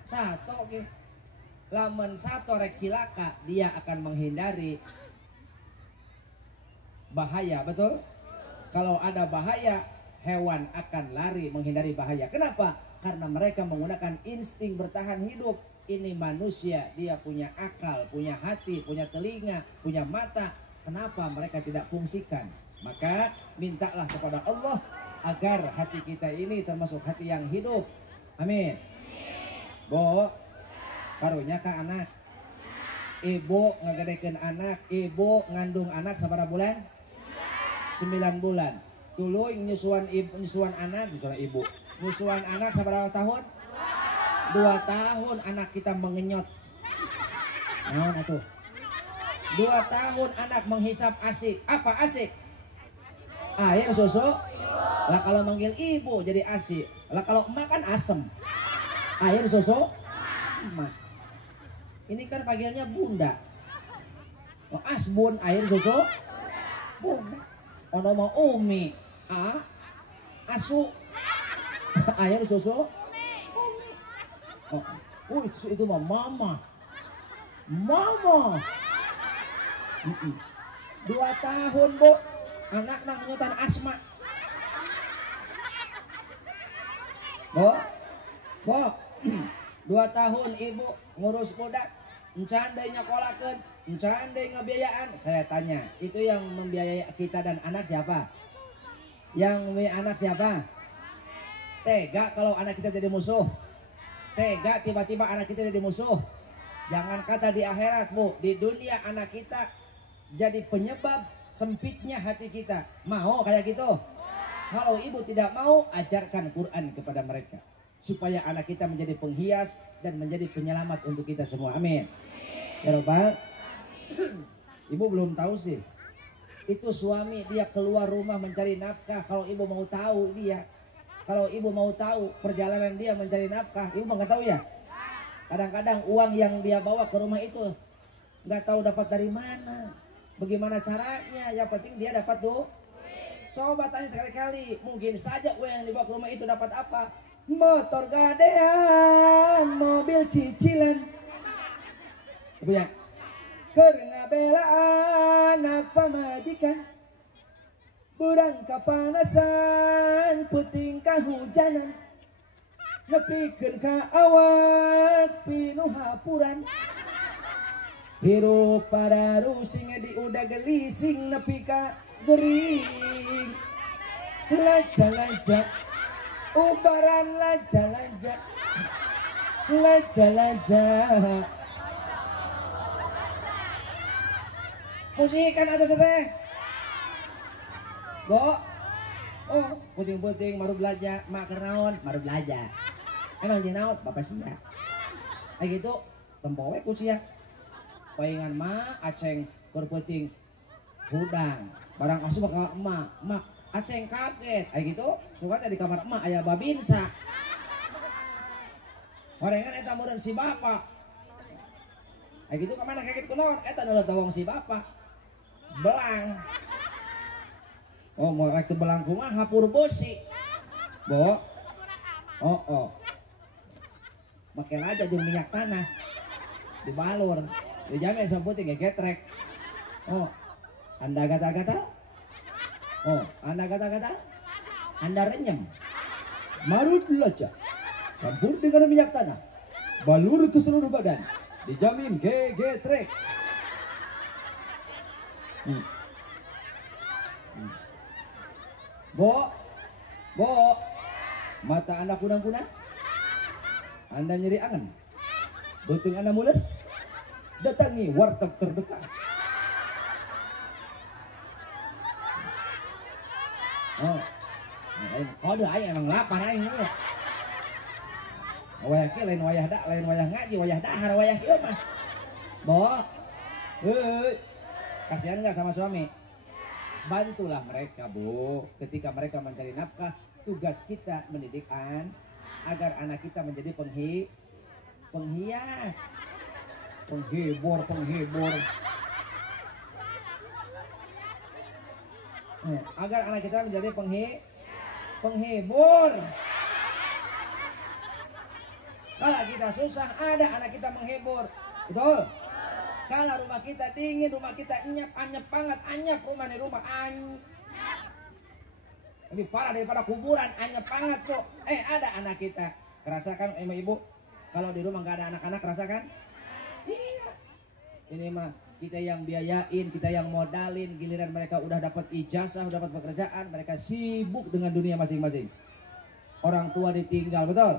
Sato ge. Lamun sato rek cilaka, dia akan menghindari bahaya, betul? Kalau ada bahaya, hewan akan lari menghindari bahaya. Kenapa? Karena mereka menggunakan insting bertahan hidup. Ini manusia, dia punya akal, punya hati, punya telinga, punya mata. Kenapa mereka tidak fungsikan? Maka mintalah kepada Allah agar hati kita ini termasuk hati yang hidup. Amin. Bo, karunya ke anak. Ibu ngagedekeun anak, ibu ngandung anak sabaraha bulan? 9 bulan. Tuluy nyusuan anak, ibu. Nyusuan anak sabaraha tahun? 2 tahun anak kita mengenyot. Naon atuh? 2 tahun anak menghisap asik. Apa asik? Air susu. Lah kalau manggil ibu jadi asik. Lah kalau emak kan asem. Air susu emak. Ini kan panggilnya bunda. Oh, asbun air susu bunda. Ono mau umi. Asu. Air susu oh, itu mah mama. 2 tahun bu, anak nang nyutan asma. Bu, 2 tahun ibu ngurus budak, encan deui nyakolakeun, encan deui ngabiayaan. Saya tanya, itu yang membiayai kita dan anak siapa? Yang membiayai anak siapa? Tega kalau anak kita jadi musuh. Tega tiba-tiba anak kita jadi musuh. Jangan kata di akhirat bu, di dunia anak kita jadi penyebab sempitnya hati kita. Mau kayak gitu? Kalau ibu tidak mau, ajarkan Quran kepada mereka supaya anak kita menjadi penghias dan menjadi penyelamat untuk kita semua. Amin. Ya Rabbal. Ibu belum tahu sih. Itu suami dia keluar rumah mencari nafkah. Kalau ibu mau tahu dia, kalau ibu mau tahu perjalanan dia mencari nafkah, ibu nggak tahu ya. Kadang-kadang uang yang dia bawa ke rumah itu nggak tahu dapat dari mana, bagaimana caranya. Yang penting dia dapat tuh. Coba tanya sekali-kali, mungkin saja uang yang dibawa ke rumah itu dapat apa? Motor gadean, mobil cicilan. Ibu ya, kerengabelaan apa majikan, burang kapanasan, puting kahujanan, nepikeun ka awak pinuh hapuran. Hirup pada rusing di udah gelising nepi ka gering. Laja-laja ubaran laja-laja, laja-laja. Musikan atau teh? Bo, oh puting-puting maru belajar, mak kernaon maru belajar. Emang jinaut bapak sia. Kayak gitu tempowe ku sia. Paingan mak aceng berputing hudang. Barang asup ka emak, mak aceng kaget. Kayak gitu sukanya di kamar emak aya babinsa. Horengan eta meureun si bapak. Kayak gitu kemana kaget kunaon? Eta nulung tolong si bapak. Belang. Oh mau rek belang kumaha hapur besi. Bo. Oh. Make aja jeung minyak tanah. Dibalur. Dijamin sama putih getrek. Oh. Anda gata-gata? Oh, Anda gata-gata? Anda renyem. Marut laca. Campur dengan minyak tanah. Balur ke seluruh badan. Dijamin getrek. Bo, mata Anda kunang-kunang, Anda nyeri angan, beuteung Anda mules, datangi warteg terdekat. Oh, kode aing emang lapar aing mah. Wayah kieu lain wayah ngaji, wayah dahar, wayah kieu mah. Bo, kasihan nggak sama suami? Bantulah mereka, Bu. Ketika mereka mencari nafkah, tugas kita mendidik agar anak kita menjadi penghias, penghibur. Agar anak kita menjadi penghibur. Kalau kita susah, ada anak kita menghibur. Betul? Kalau rumah kita dingin, rumah kita anyep banget, rumah anyep. Lebih parah daripada kuburan, anyep banget kok. Ada anak kita, kerasakan ibu? Kalau di rumah nggak ada anak-anak, kerasakan? Iya. Ini mah kita yang biayain, kita yang modalin, giliran mereka udah dapat ijazah, udah dapat pekerjaan, mereka sibuk dengan dunia masing-masing. Orang tua ditinggal, betul?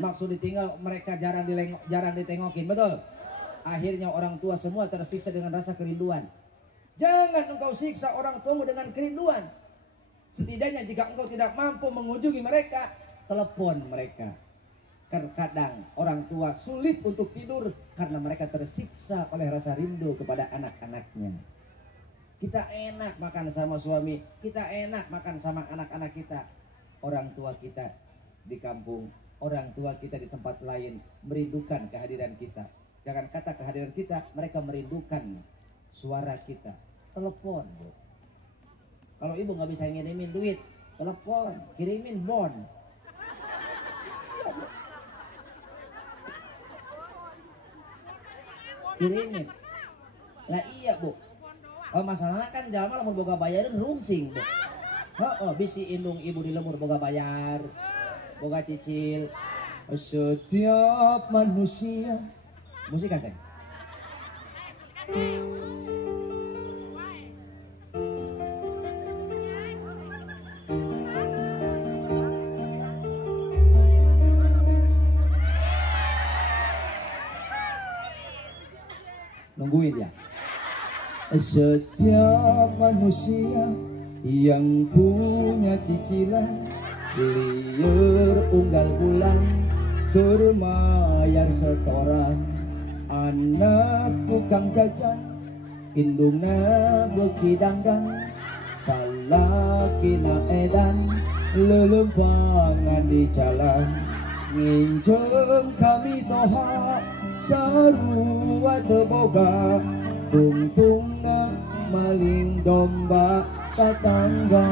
Maksud ditinggal, mereka jarang ditengokin, betul? Akhirnya orang tua semua tersiksa dengan rasa kerinduan. Jangan engkau siksa orang tuamu dengan kerinduan. Setidaknya jika engkau tidak mampu mengunjungi mereka, telepon mereka. Kadang orang tua sulit untuk tidur karena mereka tersiksa oleh rasa rindu kepada anak-anaknya. Kita enak makan sama suami, kita enak makan sama anak-anak kita. Orang tua kita di kampung, orang tua kita di tempat lain merindukan kehadiran kita. Jangan kata kehadiran kita, mereka merindukan suara kita. Telepon, Bu. Kalau ibu nggak bisa ngirimin duit, telepon, kirimin bon. Kirimin. Lah iya, Bu. Oh, masalahnya kan jalan lamun boga bayaran rungsing, Bu. Bisi indung ibu di lemur boga bayar, boga cicil. Setiap manusia. Musik kan, Teh? Nungguin dia. Setiap manusia yang punya cicilan liur unggal bulan kermayar setoran. Anak tukang jajan indungna beuki dangdang salakina edan lelempangan di jalan nginjem kami toha sarua teboga tungtungna maling domba tetangga.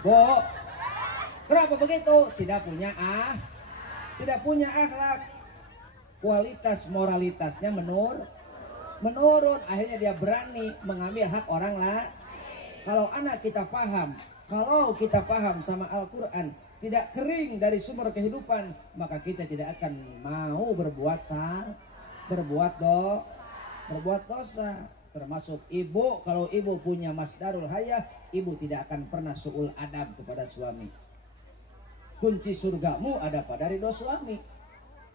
Bo, kenapa begitu? Tidak punya akhlak. Kualitas moralitasnya menurun. Akhirnya dia berani mengambil hak orang lain. Kalau kita paham sama Al-Quran, tidak kering dari sumber kehidupan, maka kita tidak akan mau berbuat dosa. Termasuk ibu, kalau ibu punya masdarul hayah, ibu tidak akan pernah su'ul adab kepada suami. Kunci surgamu ada pada ridho suami.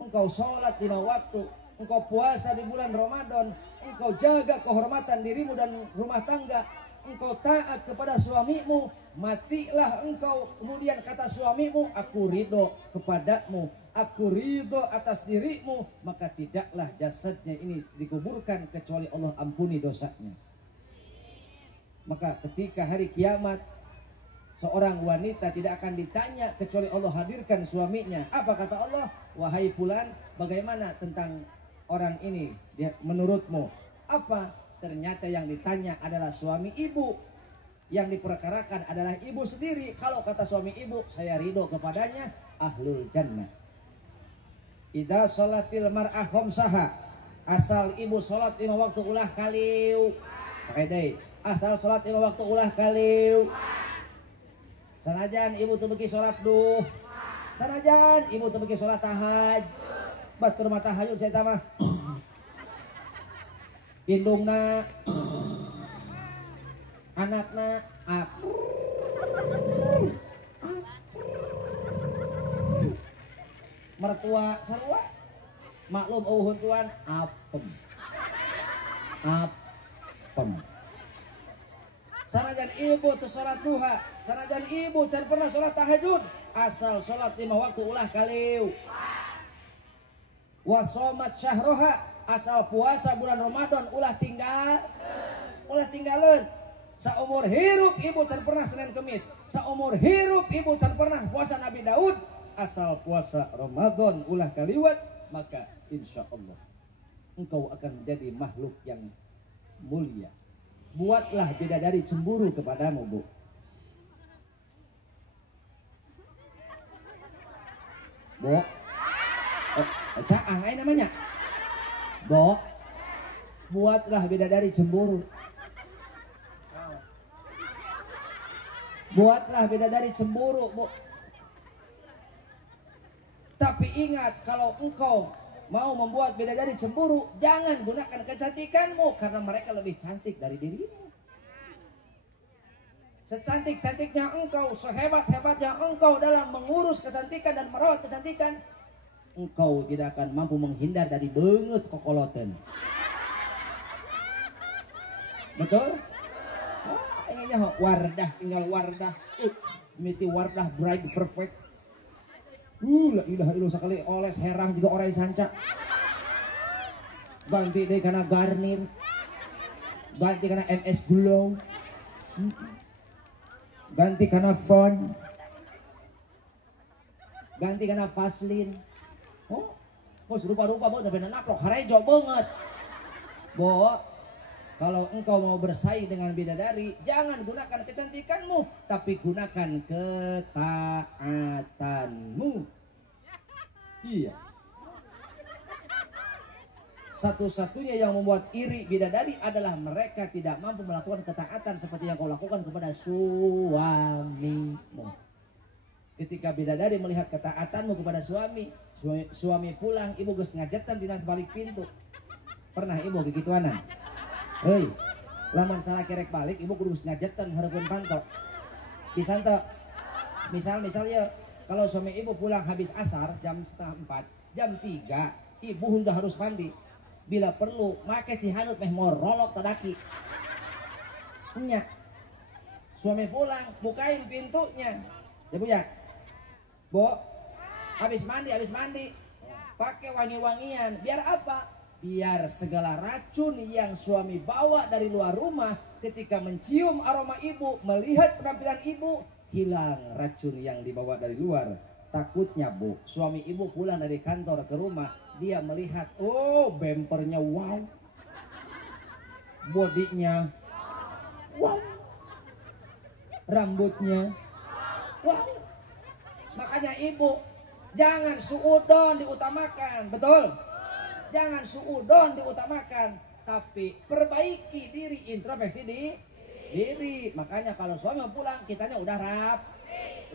Engkau sholat 5 waktu, engkau puasa di bulan Ramadan, engkau jaga kehormatan dirimu dan rumah tangga, engkau taat kepada suamimu, matilah engkau. Kemudian kata suamimu, aku ridho kepadamu, aku ridho atas dirimu, maka tidaklah jasadnya ini dikuburkan kecuali Allah ampuni dosanya. Maka ketika hari kiamat, seorang wanita tidak akan ditanya kecuali Allah hadirkan suaminya. Apa kata Allah? Wahai fulan, bagaimana tentang orang ini menurutmu? Apa? Ternyata yang ditanya adalah suami ibu. Yang diperkarakan adalah ibu sendiri. Kalau kata suami ibu, saya ridho kepadanya, ahlul jannah. Idza sholatil mar'ah khamsaha, asal ibu sholat 5 waktu ulah kaliu. Asal sholat 5 waktu ulah kaliu. Sanajan ibu teu beuki sholat duh, sanajan ibu teu beuki sholat tahajud, batur mah tahajud saya mah indungna anakna mertua sarua maklum eueuh tuan apem. Sanajan ibu teu salat duha, sanajan ibu can pernah salat tahajud, asal salat 5 waktu ulah kaliu. Wa shamat syahroha, asal puasa bulan Ramadan ulah tinggalin. Saumur hirup ibu can pernah Senin Kemis, saumur hirup ibu can pernah puasa Nabi Daud, asal puasa Ramadan ulah kaliwat, maka insya Allah engkau akan menjadi makhluk yang mulia. Buatlah bidadari cemburu kepadamu, Bu. Bo, caang namanya. Bo, buatlah bidadari cemburu. Buatlah bidadari cemburu, Bu. Tapi ingat, kalau engkau mau membuat bidadari cemburu, jangan gunakan kecantikanmu, karena mereka lebih cantik dari dirimu. Secantik-cantiknya engkau, sehebat-hebatnya engkau dalam mengurus kecantikan dan merawat kecantikan, engkau tidak akan mampu menghindar dari beungeut kokoloten. Betul? Ingatnya Wardah, tinggal Wardah. Miti Wardah bride perfect. La ilaha illallah, sekali oles herang juga orang sanca. Ganti deh karena Garnier, ganti karena MS Glow, ganti karena Fons, ganti karena Vaseline. Oh, bos rupa-rupa bos tapi naplok harejo banget. Bo, kalau engkau mau bersaing dengan bidadari, jangan gunakan kecantikanmu, tapi gunakan ketaatanmu. Iya. Satu-satunya yang membuat iri bidadari adalah mereka tidak mampu melakukan ketaatan seperti yang kau lakukan kepada suamimu. Ketika bidadari melihat ketaatanmu kepada suami pulang, ibu geus ngajetan dina balik pintu. Pernah ibu gigituanan? Hei, laman salah kerek balik, ibu kudu ngajetan hareupeun panto. Bisa ente? Misal ya, kalau suami ibu pulang habis asar jam 3:30, jam 3 ibu sudah harus mandi. Bila perlu make cihanut meh morolok tadaki. Nya. Suami pulang, bukain pintunya. Ya Bu ya. Bo, habis mandi. Pakai wangi-wangian. Biar apa? biar segala racun yang suami bawa dari luar rumah ketika mencium aroma ibu, melihat penampilan ibu, hilang racun yang dibawa dari luar. Takutnya Bu, suami ibu pulang dari kantor ke rumah, dia melihat, oh bempernya wow, bodinya wow, rambutnya wow. Makanya ibu jangan suudon diutamakan, betul? Jangan suudon diutamakan, tapi perbaiki diri, introspeksi diri. Makanya kalau suami pulang, kitanya udah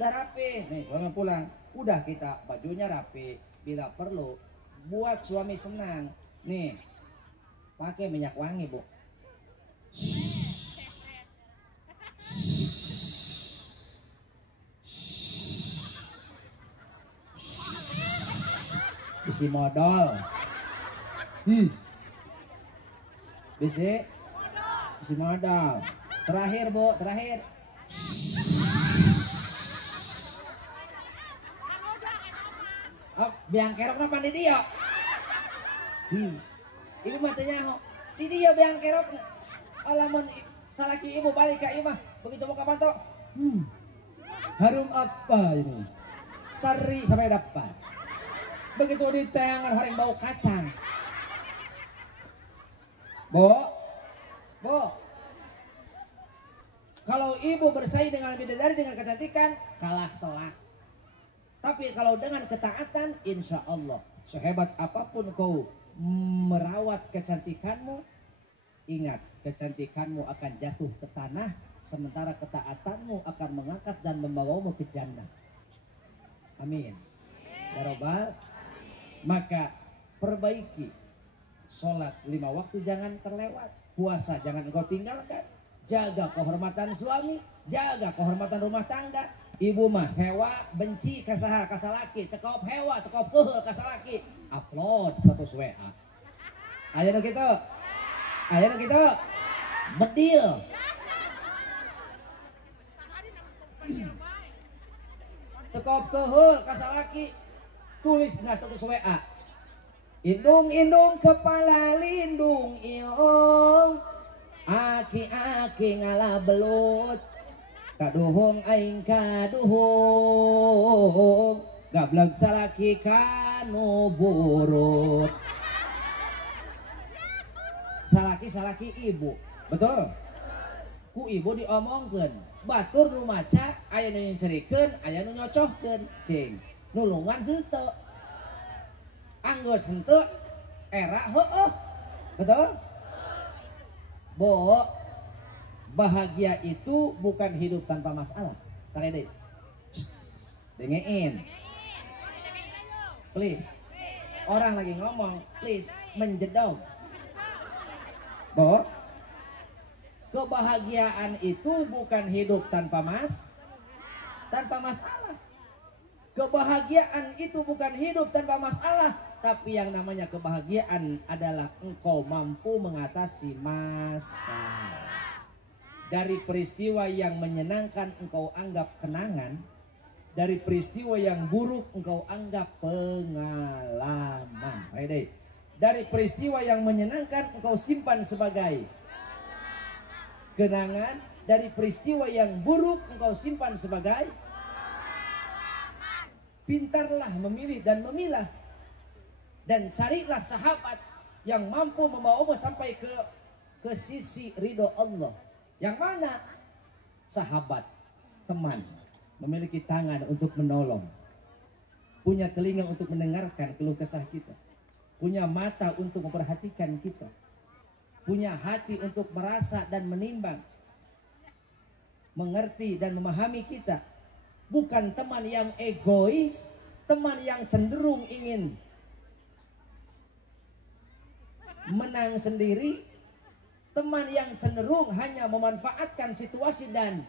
rapi. Nih suami pulang, udah kita bajunya rapi. Bila perlu, buat suami senang. Nih, pakai minyak wangi Bu. Bisi modal. Bisi modal. Terakhir Bu, terakhir. Oh, biang kerok apa di dia? Ibu matanya di dia biang kerok. Alamun salaki ibu balik ke imah. Begitu mau kapan toh? Harum apa ini? Cari sampai dapat. Begitu di tangan haring bau kacang. Bu. Kalau ibu bersaing dengan bidadari dengan kecantikan, kalah telak. Tapi kalau dengan ketaatan, insya Allah, sehebat apapun kau merawat kecantikanmu, ingat, kecantikanmu akan jatuh ke tanah, sementara ketaatanmu akan mengangkat dan membawamu ke jannah. Amin. Ya Rabbal. Maka perbaiki sholat 5 waktu jangan terlewat, puasa jangan engkau tinggalkan, jaga kehormatan suami, jaga kehormatan rumah tangga. Ibu mah hewa benci kasaha kasalaki, tekop hewa tekop keul kasalaki, upload status WA. Aya nu kitu, bedil. Tekop keul kasalaki, tulis dina status WA. Indung kepala lindung iong, aki-aki ngalah belut, kaduhung aing kaduhung, gablek salaki kanu burut. Salaki ibu, betul? Ku ibu diomongkeun, batur nu maca aya nu nyerikeun, aya nu nyocohkeun, cing. Nulungan henteu. Anggeus henteu era heueuh. Betul? Bo, bahagia itu bukan hidup tanpa masalah. Tare deui. Dengein. Please. Orang lagi ngomong, please menjedog. Bo, kebahagiaan itu bukan hidup tanpa masalah. Kebahagiaan itu bukan hidup tanpa masalah, tapi yang namanya kebahagiaan adalah engkau mampu mengatasi masalah. Dari peristiwa yang menyenangkan engkau anggap kenangan, dari peristiwa yang buruk engkau anggap pengalaman. Dari peristiwa yang menyenangkan engkau simpan sebagai kenangan, dari peristiwa yang buruk engkau simpan sebagai. Pintarlah memilih dan memilah, dan carilah sahabat yang mampu membawamu sampai ke sisi ridho Allah. Yang mana? Sahabat, teman, memiliki tangan untuk menolong, punya telinga untuk mendengarkan keluh kesah kita, punya mata untuk memperhatikan kita, punya hati untuk merasa dan menimbang, mengerti dan memahami kita. Bukan teman yang egois, teman yang cenderung ingin menang sendiri, teman yang cenderung hanya memanfaatkan situasi dan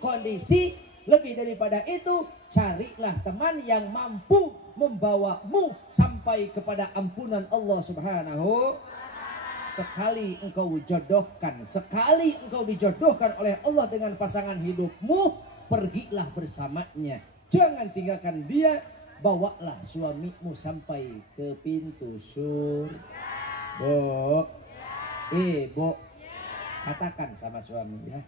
kondisi. Lebih daripada itu, carilah teman yang mampu membawamu sampai kepada ampunan Allah Subhanahu. Sekali engkau dijodohkan oleh Allah dengan pasangan hidupmu, pergilah bersamanya, jangan tinggalkan dia, bawalah suamimu sampai ke pintu surga. Bu, ibu, katakan sama suami ya.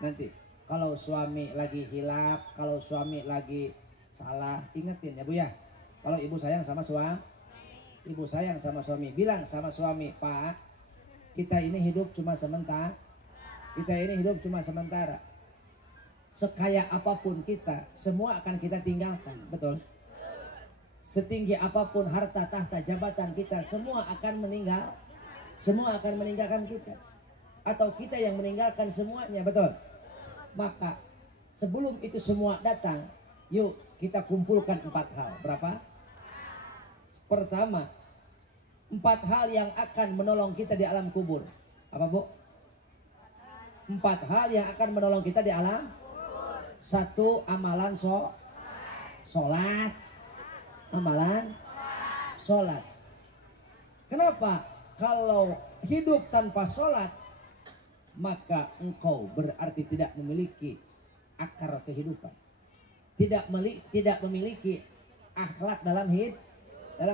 Nanti kalau suami lagi hilaf, kalau suami lagi salah, ingetin ya Bu ya. Kalau ibu sayang sama suami, ibu sayang sama suami, bilang sama suami, Pak, kita ini hidup cuma sementara. Kita ini hidup cuma sementara. Sekaya apapun kita, semua akan kita tinggalkan, betul? Setinggi apapun harta, tahta, jabatan kita, semua akan meninggal. Semua akan meninggalkan kita. Atau kita yang meninggalkan semuanya, betul? Maka sebelum itu semua datang, yuk kita kumpulkan 4 hal. Berapa? Pertama, 4 hal yang akan menolong kita di alam kubur. Apa Bu? 4 hal yang akan menolong kita di alam. 1, amalan sholat. Amalan sholat. Kenapa? Kalau hidup tanpa sholat, maka engkau berarti tidak memiliki akar kehidupan. Tidak memiliki akhlak dalam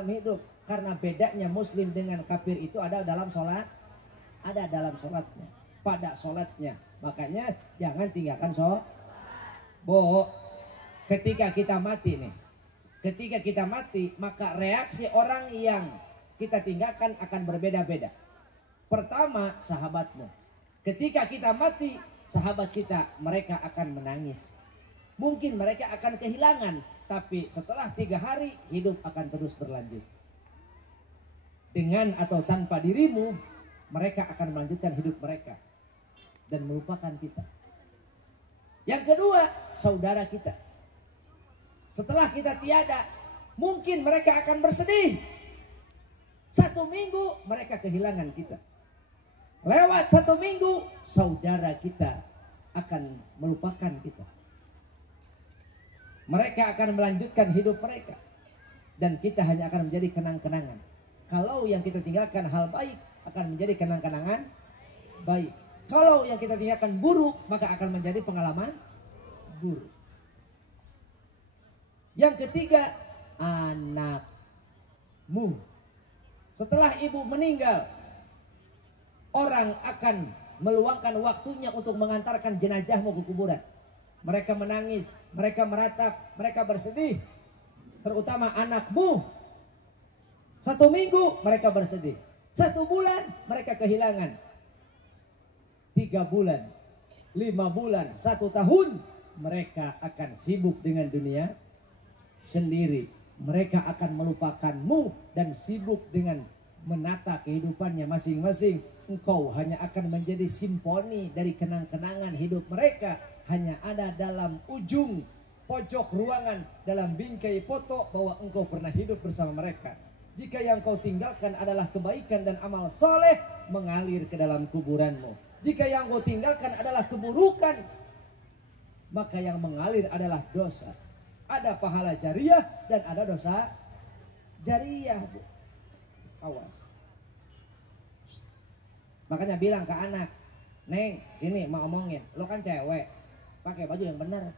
hidup. Karena bedanya muslim dengan kafir itu ada dalam sholat. Ada dalam sholatnya. Pada sholatnya. Makanya jangan tinggalkan sholat. Bu, ketika kita mati nih. Ketika kita mati, maka reaksi orang yang kita tinggalkan akan berbeda-beda. Pertama, sahabatmu. Ketika kita mati, sahabat kita, mereka akan menangis. Mungkin mereka akan kehilangan, tapi setelah 3 hari, hidup akan terus berlanjut. Dengan atau tanpa dirimu, mereka akan melanjutkan hidup mereka. Dan melupakan kita. Yang kedua, saudara kita. Setelah kita tiada, mungkin mereka akan bersedih. 1 minggu mereka kehilangan kita. Lewat 1 minggu, saudara kita akan melupakan kita. Mereka akan melanjutkan hidup mereka. Dan kita hanya akan menjadi kenang-kenangan. Kalau yang kita tinggalkan hal baik, akan menjadi kenang-kenangan baik. Kalau yang kita tinggalkan buruk, maka akan menjadi pengalaman buruk. Yang ketiga, anakmu. Setelah ibu meninggal, orang akan meluangkan waktunya untuk mengantarkan jenazahmu ke kuburan. Mereka menangis, mereka meratap, mereka bersedih. Terutama anakmu. 1 minggu mereka bersedih. 1 bulan mereka kehilangan. 3 bulan, 5 bulan, 1 tahun mereka akan sibuk dengan dunia sendiri. Mereka akan melupakanmu dan sibuk dengan menata kehidupannya masing-masing. Engkau hanya akan menjadi simfoni dari kenang-kenangan hidup mereka. Hanya ada dalam ujung pojok ruangan, dalam bingkai foto bahwa engkau pernah hidup bersama mereka. Jika yang kau tinggalkan adalah kebaikan dan amal soleh, mengalir ke dalam kuburanmu. Jika yang kau tinggalkan adalah keburukan, maka yang mengalir adalah dosa. Ada pahala jariah dan ada dosa jariah. Awas. Makanya bilang ke anak, Neng, sini mak omongin, lo kan cewek, pakai baju yang benar.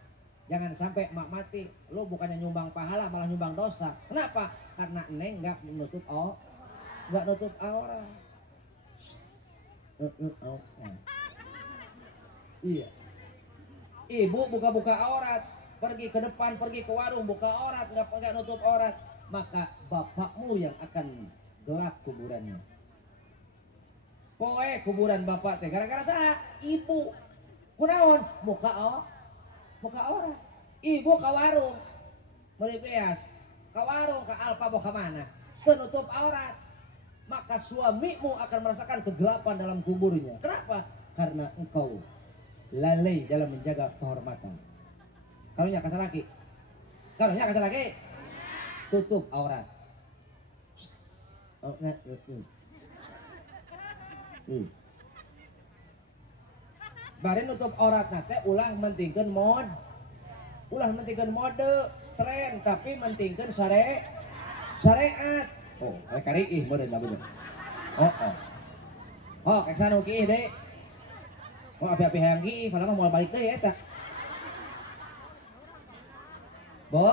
Jangan sampai mak mati, lo bukannya nyumbang pahala malah nyumbang dosa. Kenapa? Karena Neng nggak nutup aurat. Iya. Ibu buka-buka aurat, pergi ke depan, pergi ke warung, buka aurat, nggak nutup aurat, maka bapakmu yang akan gelap kuburannya. Poe kuburan bapak teh gara-gara saha? Ibu. Kunaon? Muka aurat. Ibu ke warung, meuli beas, ke warung, ke Alfa mau ke mana? Teu nutup aurat. Maka suamimu akan merasakan kegelapan dalam kuburnya. Kenapa? Karena engkau lalai dalam menjaga kehormatan. Karunya kasar laki. Tutup aurat. Bari nutup aurat nate ulah mentingkeun mode, tren, tapi mentingkeun syariat. Oh, rek riih meureun da bener. Oh, kek sanu kiih deui. Oh, api-api hayang kiih, padahal mah moal balik deui eta. Bo,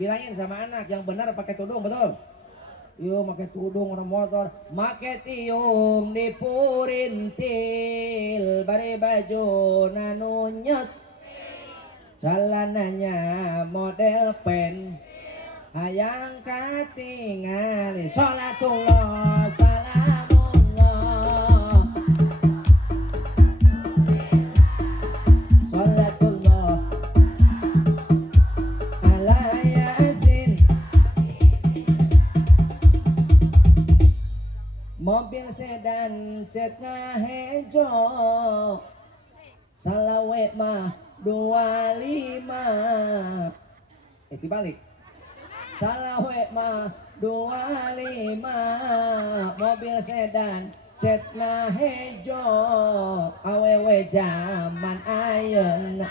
bilangin sama anak yang benar pakai tudung, betul? Yo make tudung orang motor, make tiung dipurintil, bari baju nanunyet, celananya model pen, hayang katingali, sholatullah, salamullah, sholatullah, ala yasin. Mobil sedan cetna hejo, salawe mah 25. Dibalik. Salawe mah 25. Mobil sedan cetna hejo, awewe zaman ayeuna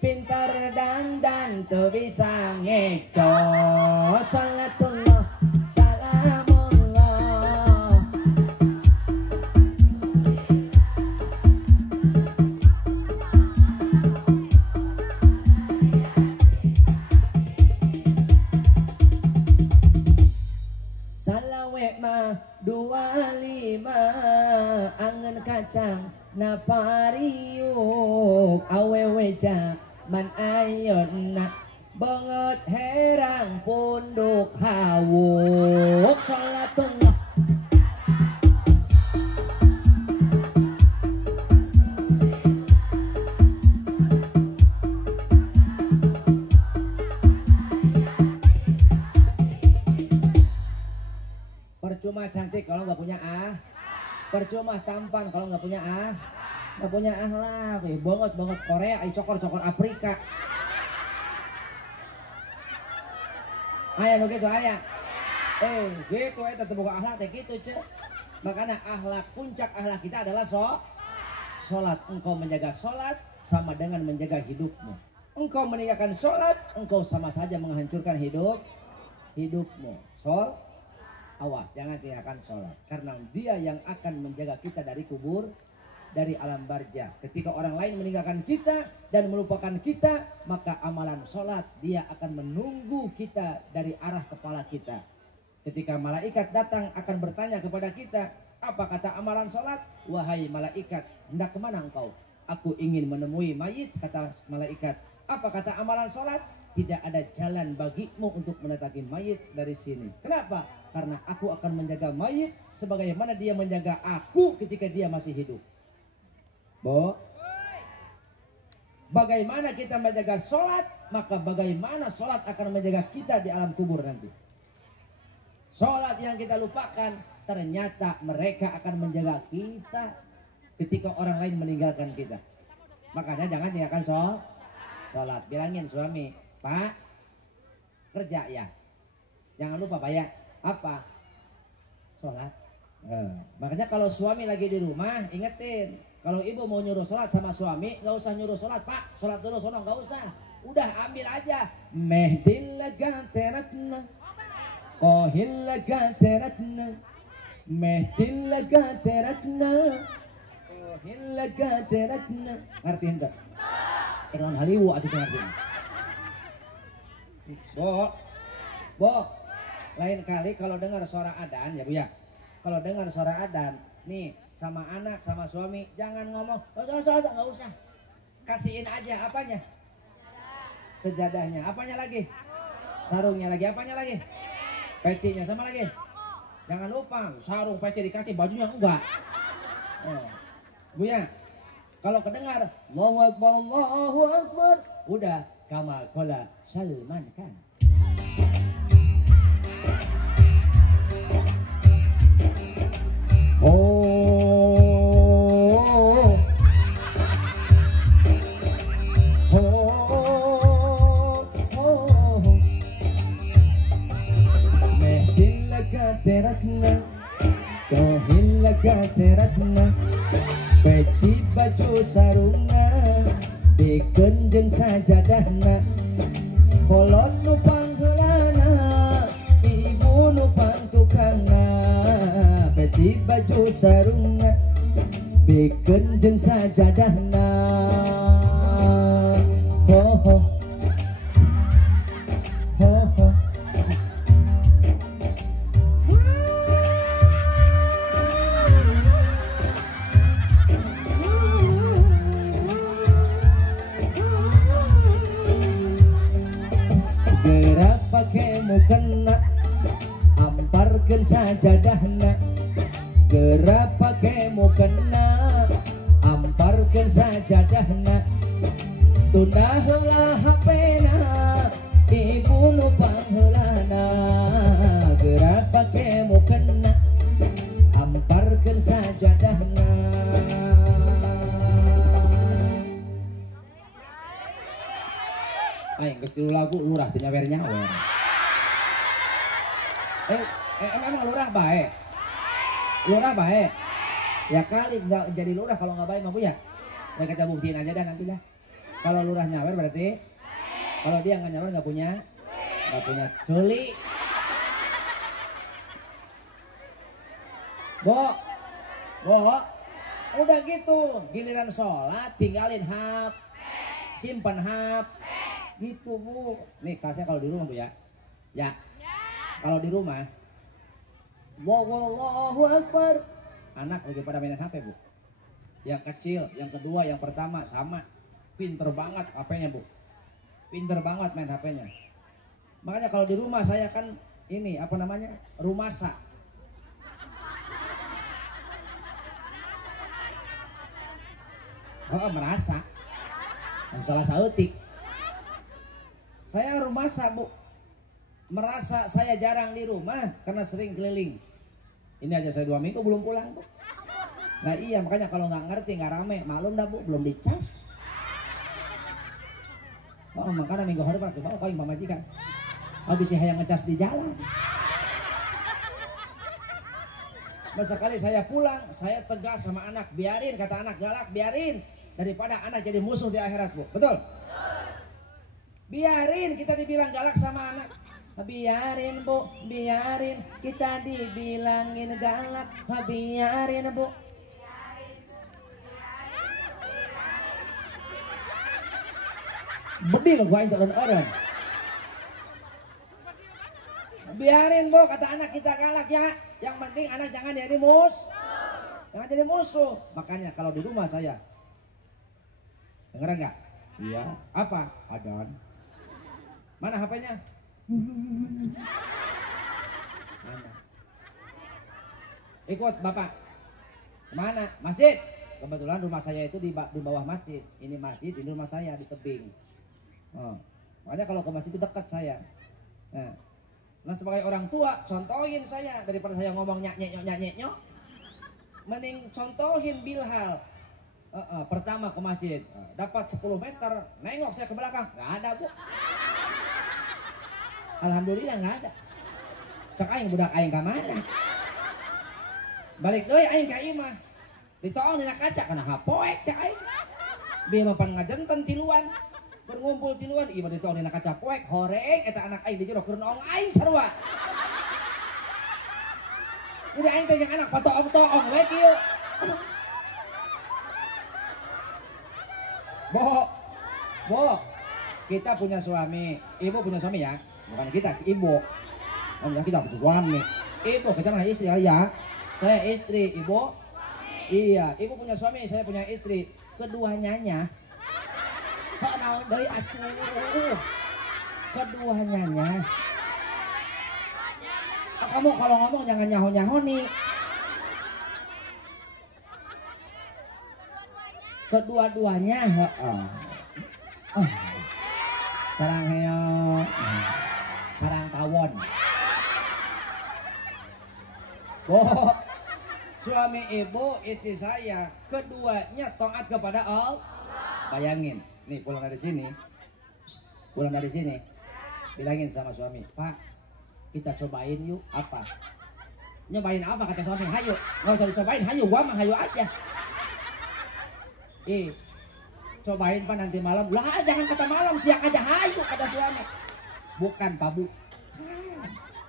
pintar dandan teu bisa ngeco. Salatullah, salamullah. Salawe mah 25, angen kacang na pariuk, awewe zaman ayeuna banget herang punduk hawuk. Salatullah, percuma cantik kalau nggak punya percuma tampan kalau nggak punya nggak punya akhlak. Banget Korea, cokor Afrika. Ayah begitu ayah. Gitu tetap buka akhlak gitu cek. Makanya akhlak, puncak akhlak kita adalah sholat. Engkau menjaga sholat sama dengan menjaga hidupmu. Engkau meninggalkan sholat, engkau sama saja menghancurkan hidupmu. Awas, jangan tinggalkan sholat. Karena dia yang akan menjaga kita dari kubur, dari alam barzah. Ketika orang lain meninggalkan kita dan melupakan kita, maka amalan sholat dia akan menunggu kita dari arah kepala kita. Ketika malaikat datang akan bertanya kepada kita, apa kata amalan sholat? Wahai malaikat, hendak kemana engkau? Aku ingin menemui mayit, kata malaikat. Apa kata amalan sholat? Tidak ada jalan bagimu untuk mendatangi mayit dari sini. Kenapa? Karena aku akan menjaga mayit sebagaimana dia menjaga aku ketika dia masih hidup. Bagaimana kita menjaga sholat, maka bagaimana sholat akan menjaga kita di alam kubur nanti. Sholat yang kita lupakan, ternyata mereka akan menjaga kita ketika orang lain meninggalkan kita. Makanya jangan tinggalkan sholat. Bilangin suami, Pak, kerja ya. Jangan lupa Pak ya. Apa? Sholat. Makanya kalau suami lagi di rumah, ingetin. Kalau ibu mau nyuruh sholat sama suami, nggak usah nyuruh sholat, Pak. Sholat dulu, sono nggak usah. Udah ambil aja. Mehdil gateratna, kohil gateratna, mehdil gateratna, kohil gateratna. Ngertiin tak? Dengan haliwu atau ngertiin? Bo, lain kali kalau dengar suara adzan ya Bu ya. Kalau dengar suara adzan, nih sama anak sama suami jangan ngomong, nggak usah. Kasihin aja apanya? Sejadahnya. Apanya lagi? Sarungnya lagi. Apanya lagi? Pecinya sama lagi. Jangan lupa sarung peci dikasih, bajunya enggak. Bu ya. Kalau kedengar Allahu Akbar, Allahu Akbar, udah kama qala Salman kan. Teratna, kohilaka teratna, peci baju sarungna, dikeun jeung sajadahna, kolot nu pangheulana, ibu nu pantukangna, peci baju sarungna, dikeun jeung sajadahna, ho ho. tunda heula hapena ibu nu pangheulana gerak pake mukena amparkeun sajadahna. Aing geus tilu lagu lurah teu nyawer nyawer. Emang lurah baik? Lurah baik? Ya kali nggak jadi lurah kalau nggak baik mah Bu ya. Ya kita buktiin aja dah nanti dah. Kalau lurah nyawer berarti, kalau dia nggak nyawer nggak punya culi. Bo, udah gitu, giliran sholat tinggalin hap, simpan hap, gitu Bu. Nih kelasnya kalau di rumah Bu ya, ya. Kalau di rumah, Allahu Akbar, anak lagi pada mainan HP Bu. Yang kecil, yang kedua, yang pertama sama, pinter banget HP-nya Bu, pinter banget main HP-nya. Makanya kalau di rumah saya kan ini apa namanya rumasa. Oh merasa, salah sautik. Saya rumasa Bu, merasa saya jarang di rumah karena sering keliling. Ini aja saya 2 minggu belum pulang Bu. Nah iya makanya kalau nggak ngerti nggak rame, malum dah Bu belum dicas. Oh makanya minggu hari pak bawa kau majikan. Habis hayang ngecas di jalan. Masa kali saya pulang, saya tegas sama anak, biarin kata anak galak, biarin daripada anak jadi musuh di akhirat Bu. Betul? Biarin kita dibilang galak sama anak. Biarin Bu, biarin kita dibilangin galak. Biarin Bu. Bedil gua itu orang. Biarin Bu kata anak kita galak ya. Yang penting anak jangan jadi jangan jadi musuh. Makanya kalau di rumah saya dengeran nggak? Iya. Apa? Adan. Mana HP-nya? Mana? Ikut Bapak. Kemana? Masjid. Kebetulan rumah saya itu di bawah masjid. Ini masjid, ini rumah saya di tebing. Oh. Makanya kalau ke masjid itu dekat saya. Nah sebagai orang tua contohin saya daripada saya ngomong nyek-nyek mending contohin Bilhal. Pertama ke masjid dapat 10 meter nengok saya ke belakang nggak ada Bu. Alhamdulillah nggak ada. Cak aing budak aing ka mana? Balik deui aing ka ieu mah. Ditoong dina kaca kana hapoek cak aing. Bieu mah pan ngajenten tiluan. Berkumpul tiluan ieu mah ditoong dina kaca poek horeng eta anak aing dijero keur naong aing sarua. Udah aing teh jeung anak patoong-toong we kieu. Bo, kita punya suami, ibu punya suami ya. Bukan kita, ibu. Bukan kita punya suami. Ibu, kita mah istri ya. Saya istri, ibu. Iya, ibu punya suami, saya punya istri. Keduanya. Kok naon deui atuh? Keduanya. Kamu kalau ngomong jangan nyaho-nyaho nih. Kedua-duanya, sarang heo, sarang tawon. Oh, suami ibu, istri saya, keduanya taat kepada Allah. Bayangin, nih pulang dari sini, bilangin sama suami, Pak, kita cobain yuk apa? Nyobain apa kata suami? Hayu, nggak usah dicobain, hayu, gua mah hayu aja. Cobain Pak nanti malam. Lah jangan kata malam, siang aja hayu kata suami. Bukan Pak Bu.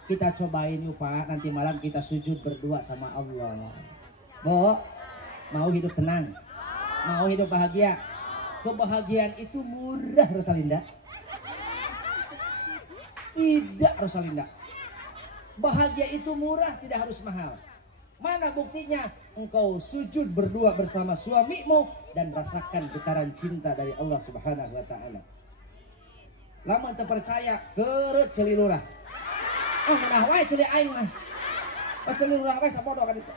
Kita cobain yuk Pak, nanti malam kita sujud berdua sama Allah. Bu, mau hidup tenang? Mau hidup bahagia? Kebahagiaan itu murah Rosalinda. Tidak Rosalinda. Bahagia itu murah, tidak harus mahal. Mana buktinya? Engkau sujud berdua bersama suamimu dan rasakan getaran cinta dari Allah Subhanahu wa taala. Lamun teu percaya, keureut ceuli lurah. Meunah wae ceuli aing mah. Ceuli lurah wae sabodo ka ditu.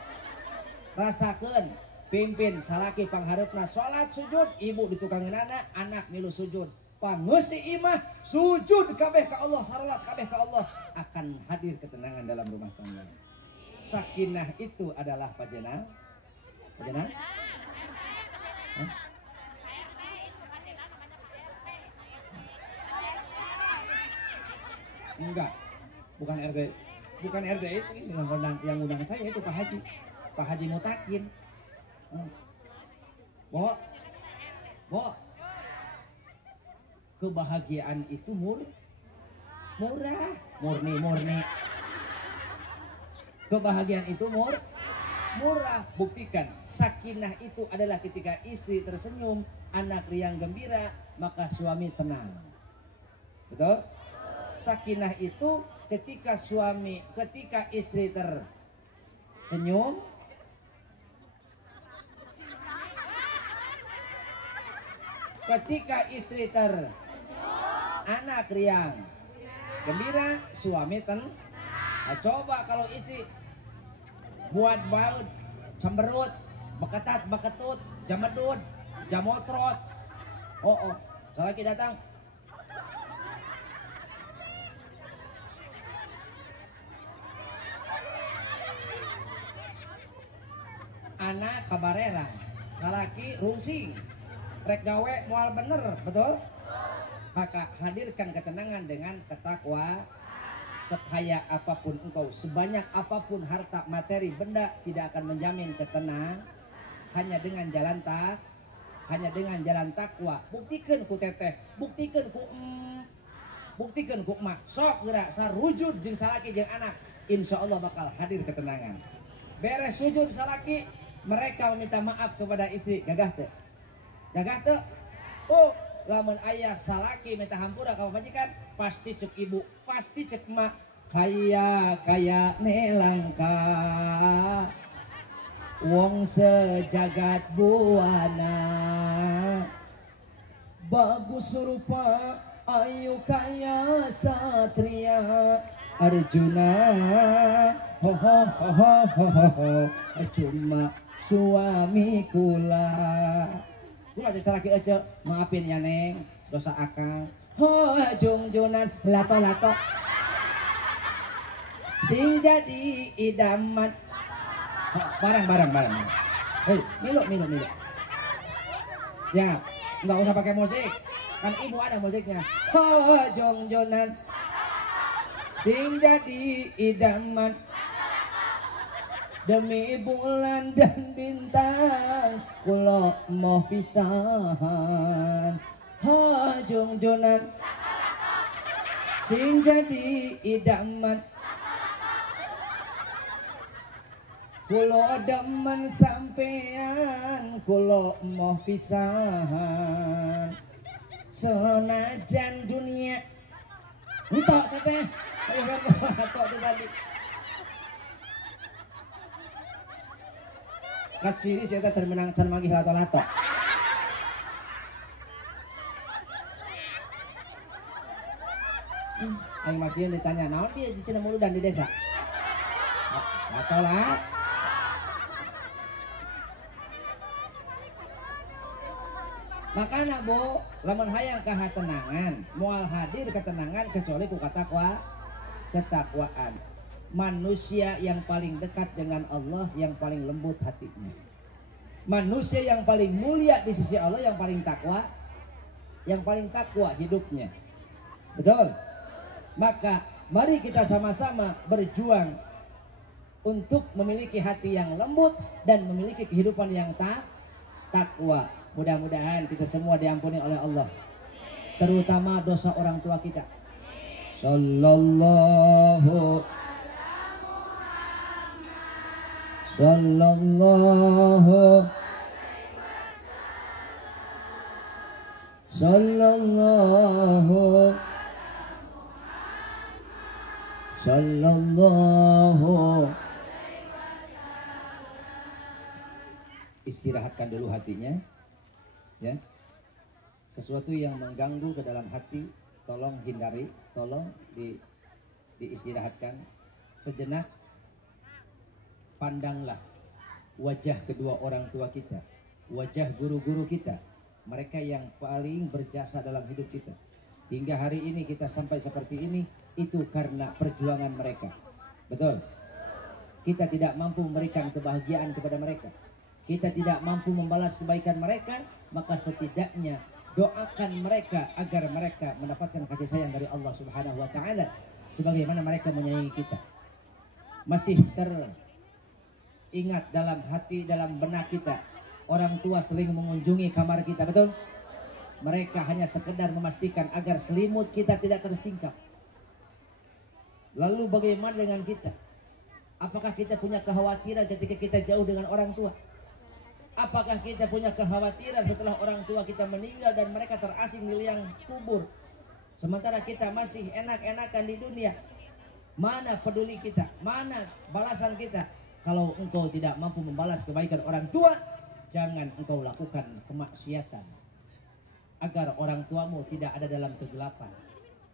Rasakeun pimpin salaki pangharepna salat sujud, ibu ditukangeunana, anak milu sujud. Pangeusi imah sujud kabeh ka Allah, salat kabeh ka Allah, akan hadir ketenangan dalam rumah tangga. Sakinah itu adalah Pajena. Pajena? Hah? Enggak, bukan RT, bukan RT itu yang undang saya itu Pak Haji Mutakin. Bo, kebahagiaan itu murah, murni. Kebahagiaan itu murah. Buktikan, sakinah itu adalah ketika istri tersenyum, anak riang gembira, maka suami tenang. Betul? Sakinah itu ketika istri tersenyum, ketika istri anak riang gembira, suami tenang. Nah, coba kalau istri buat baut, cemberut, beketut, jamedut, jamotrot. Lagi datang. Anak kabarera, salaki rungsing, rek gawe moal bener, betul? Maka hadirkan ketenangan dengan ketakwa. Sekaya apapun engkau, sebanyak apapun harta materi benda, tidak akan menjamin ketenangan. Hanya dengan jalan takwa. Buktikan ku teteh, buktikan ku emak, sok gerak sarujud jeung salaki jeung anak, insya Allah bakal hadir ketenangan. Beres sujud salaki, mereka meminta maaf kepada istri. Gagah teu? Lamun ayah salaki minta hampura ka majikan, pasti cek ibu, pasti cek emak, kaya nelangka wong sejagat buana, bagus rupa ayu kaya satria Arjuna, cuma suami kula. Lu aja salaki aja, maafin ya neng, dosa akang. Jungjunan lato sing jadi idaman. Barang. Hei, milu. Siap, nggak usah pakai musik, kan ibu ada musiknya. Jungjunan sing jadi idaman. Demi bulan dan bintang, kulo mau pisahan. Jungjunan sing jadi idaman, kulo demen sampean, kulo mau pisahan. Senajan dunia entok sateh, ayo entok itu tadi. Kat sini saya can menang can magi lato-lato. Aing masih ditanya, naon dia di Cina Mulu dan di desa? Lato lah. Makana Bu, lamun hayang kahatenangan, moal hadir ketenangan kecuali ku ketakwaan. Manusia yang paling dekat dengan Allah yang paling lembut hatinya. Manusia yang paling mulia di sisi Allah yang paling takwa hidupnya. Betul? Maka mari kita sama-sama berjuang untuk memiliki hati yang lembut dan memiliki kehidupan yang takwa. Mudah-mudahan kita semua diampuni oleh Allah, terutama dosa orang tua kita. Sallallahu istirahatkan dulu hatinya, ya. Sesuatu yang mengganggu ke dalam hati tolong hindari, tolong diistirahatkan sejenak. Pandanglah wajah kedua orang tua kita, wajah guru-guru kita, mereka yang paling berjasa dalam hidup kita. Hingga hari ini kita sampai seperti ini, itu karena perjuangan mereka. Betul? Kita tidak mampu memberikan kebahagiaan kepada mereka, kita tidak mampu membalas kebaikan mereka, maka setidaknya doakan mereka agar mereka mendapatkan kasih sayang dari Allah Subhanahu wa taala sebagaimana mereka menyayangi kita. Masih teringat dalam hati, dalam benak kita, orang tua sering mengunjungi kamar kita, betul? Mereka hanya sekedar memastikan agar selimut kita tidak tersingkap. Lalu bagaimana dengan kita? Apakah kita punya kekhawatiran ketika kita jauh dengan orang tua? Apakah kita punya kekhawatiran setelah orang tua kita meninggal dan mereka terasing di liang kubur, sementara kita masih enak-enakan di dunia? Mana peduli kita? Mana balasan kita? Kalau engkau tidak mampu membalas kebaikan orang tua, jangan engkau lakukan kemaksiatan, agar orang tuamu tidak ada dalam kegelapan,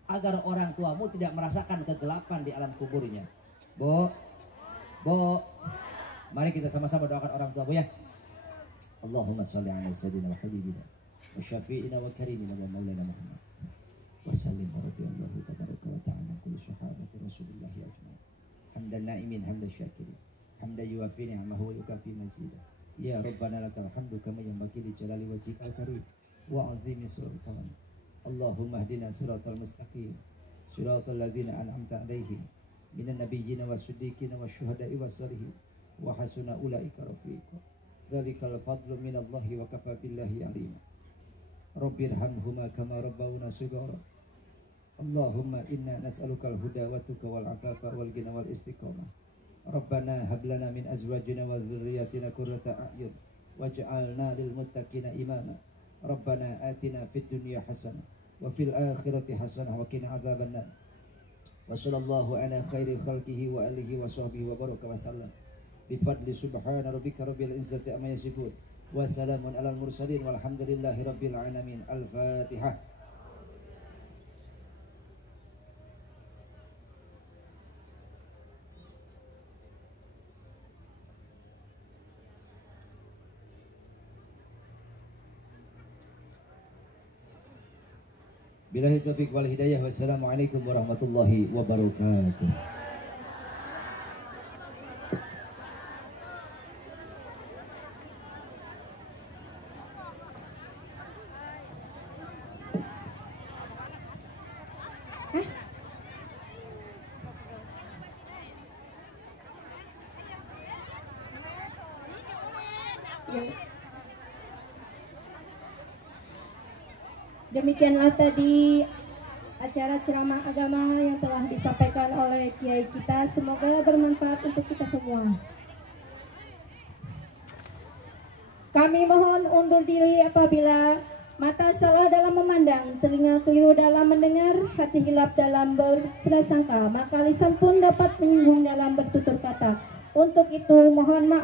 agar orang tuamu tidak merasakan kegelapan di alam kuburnya. Bu, mari kita sama-sama doakan orang tua, Bu, ya. Allahumma sholli ala sayyidina wa habibina wa syafi'ina wa karimina wa maulana Muhammad wa sallim wa radiyallahu tabaraka wa ta'ala kulli sahabati Rasulillah ajma'in. Hamdan na'imin hamdan syakirin, hamdan yuwafi ni'amahu wa yukafi mazidah. Ya Rabbana lakal hamdu kama yanbaghi li jalali wajhikal karim wa 'azimi sultanik. Allahumma hdina siratal mustaqim, siratal ladzina an'amta 'alaihim minan nabiyyin was-siddiqin wasyuhada'i was-shalihin wa hasuna ulaika rafiqa. Dzalikal fadlu minallahi wa kafa billahi alima. Rabbirhamhuma kama rabbawna shighara. Allahumma inna nas'alukal huda wa tuqa wal afafa wal ghina wal istiqamah. Rabbana hab lana min azwajina wa dzurriyyatina qurrata a'yun waj'alna lil muttaqina imama. Rabbana atina fid dunya hasanah wa fil akhirati hasanah wa qina adzabannar. Wa sallallahu ala khairi khalqihi wa alihi wa sahbihi wa baraka wa sallam. Bifadli subhana rabbika rabbil izzati amma yasifun wa salamun alal mursalin walhamdulillahi rabbil alamin. Al-Fatihah. Billahi taufiq wal hidayah. Wassalamualaikum warahmatullahi wabarakatuh. Demikianlah tadi acara ceramah agama yang telah disampaikan oleh kiai kita. Semoga bermanfaat untuk kita semua. Kami mohon undur diri apabila mata salah dalam memandang, telinga keliru dalam mendengar, hati hilap dalam berprasangka, maka lisan pun dapat menyinggung dalam bertutur kata. Untuk itu mohon maaf.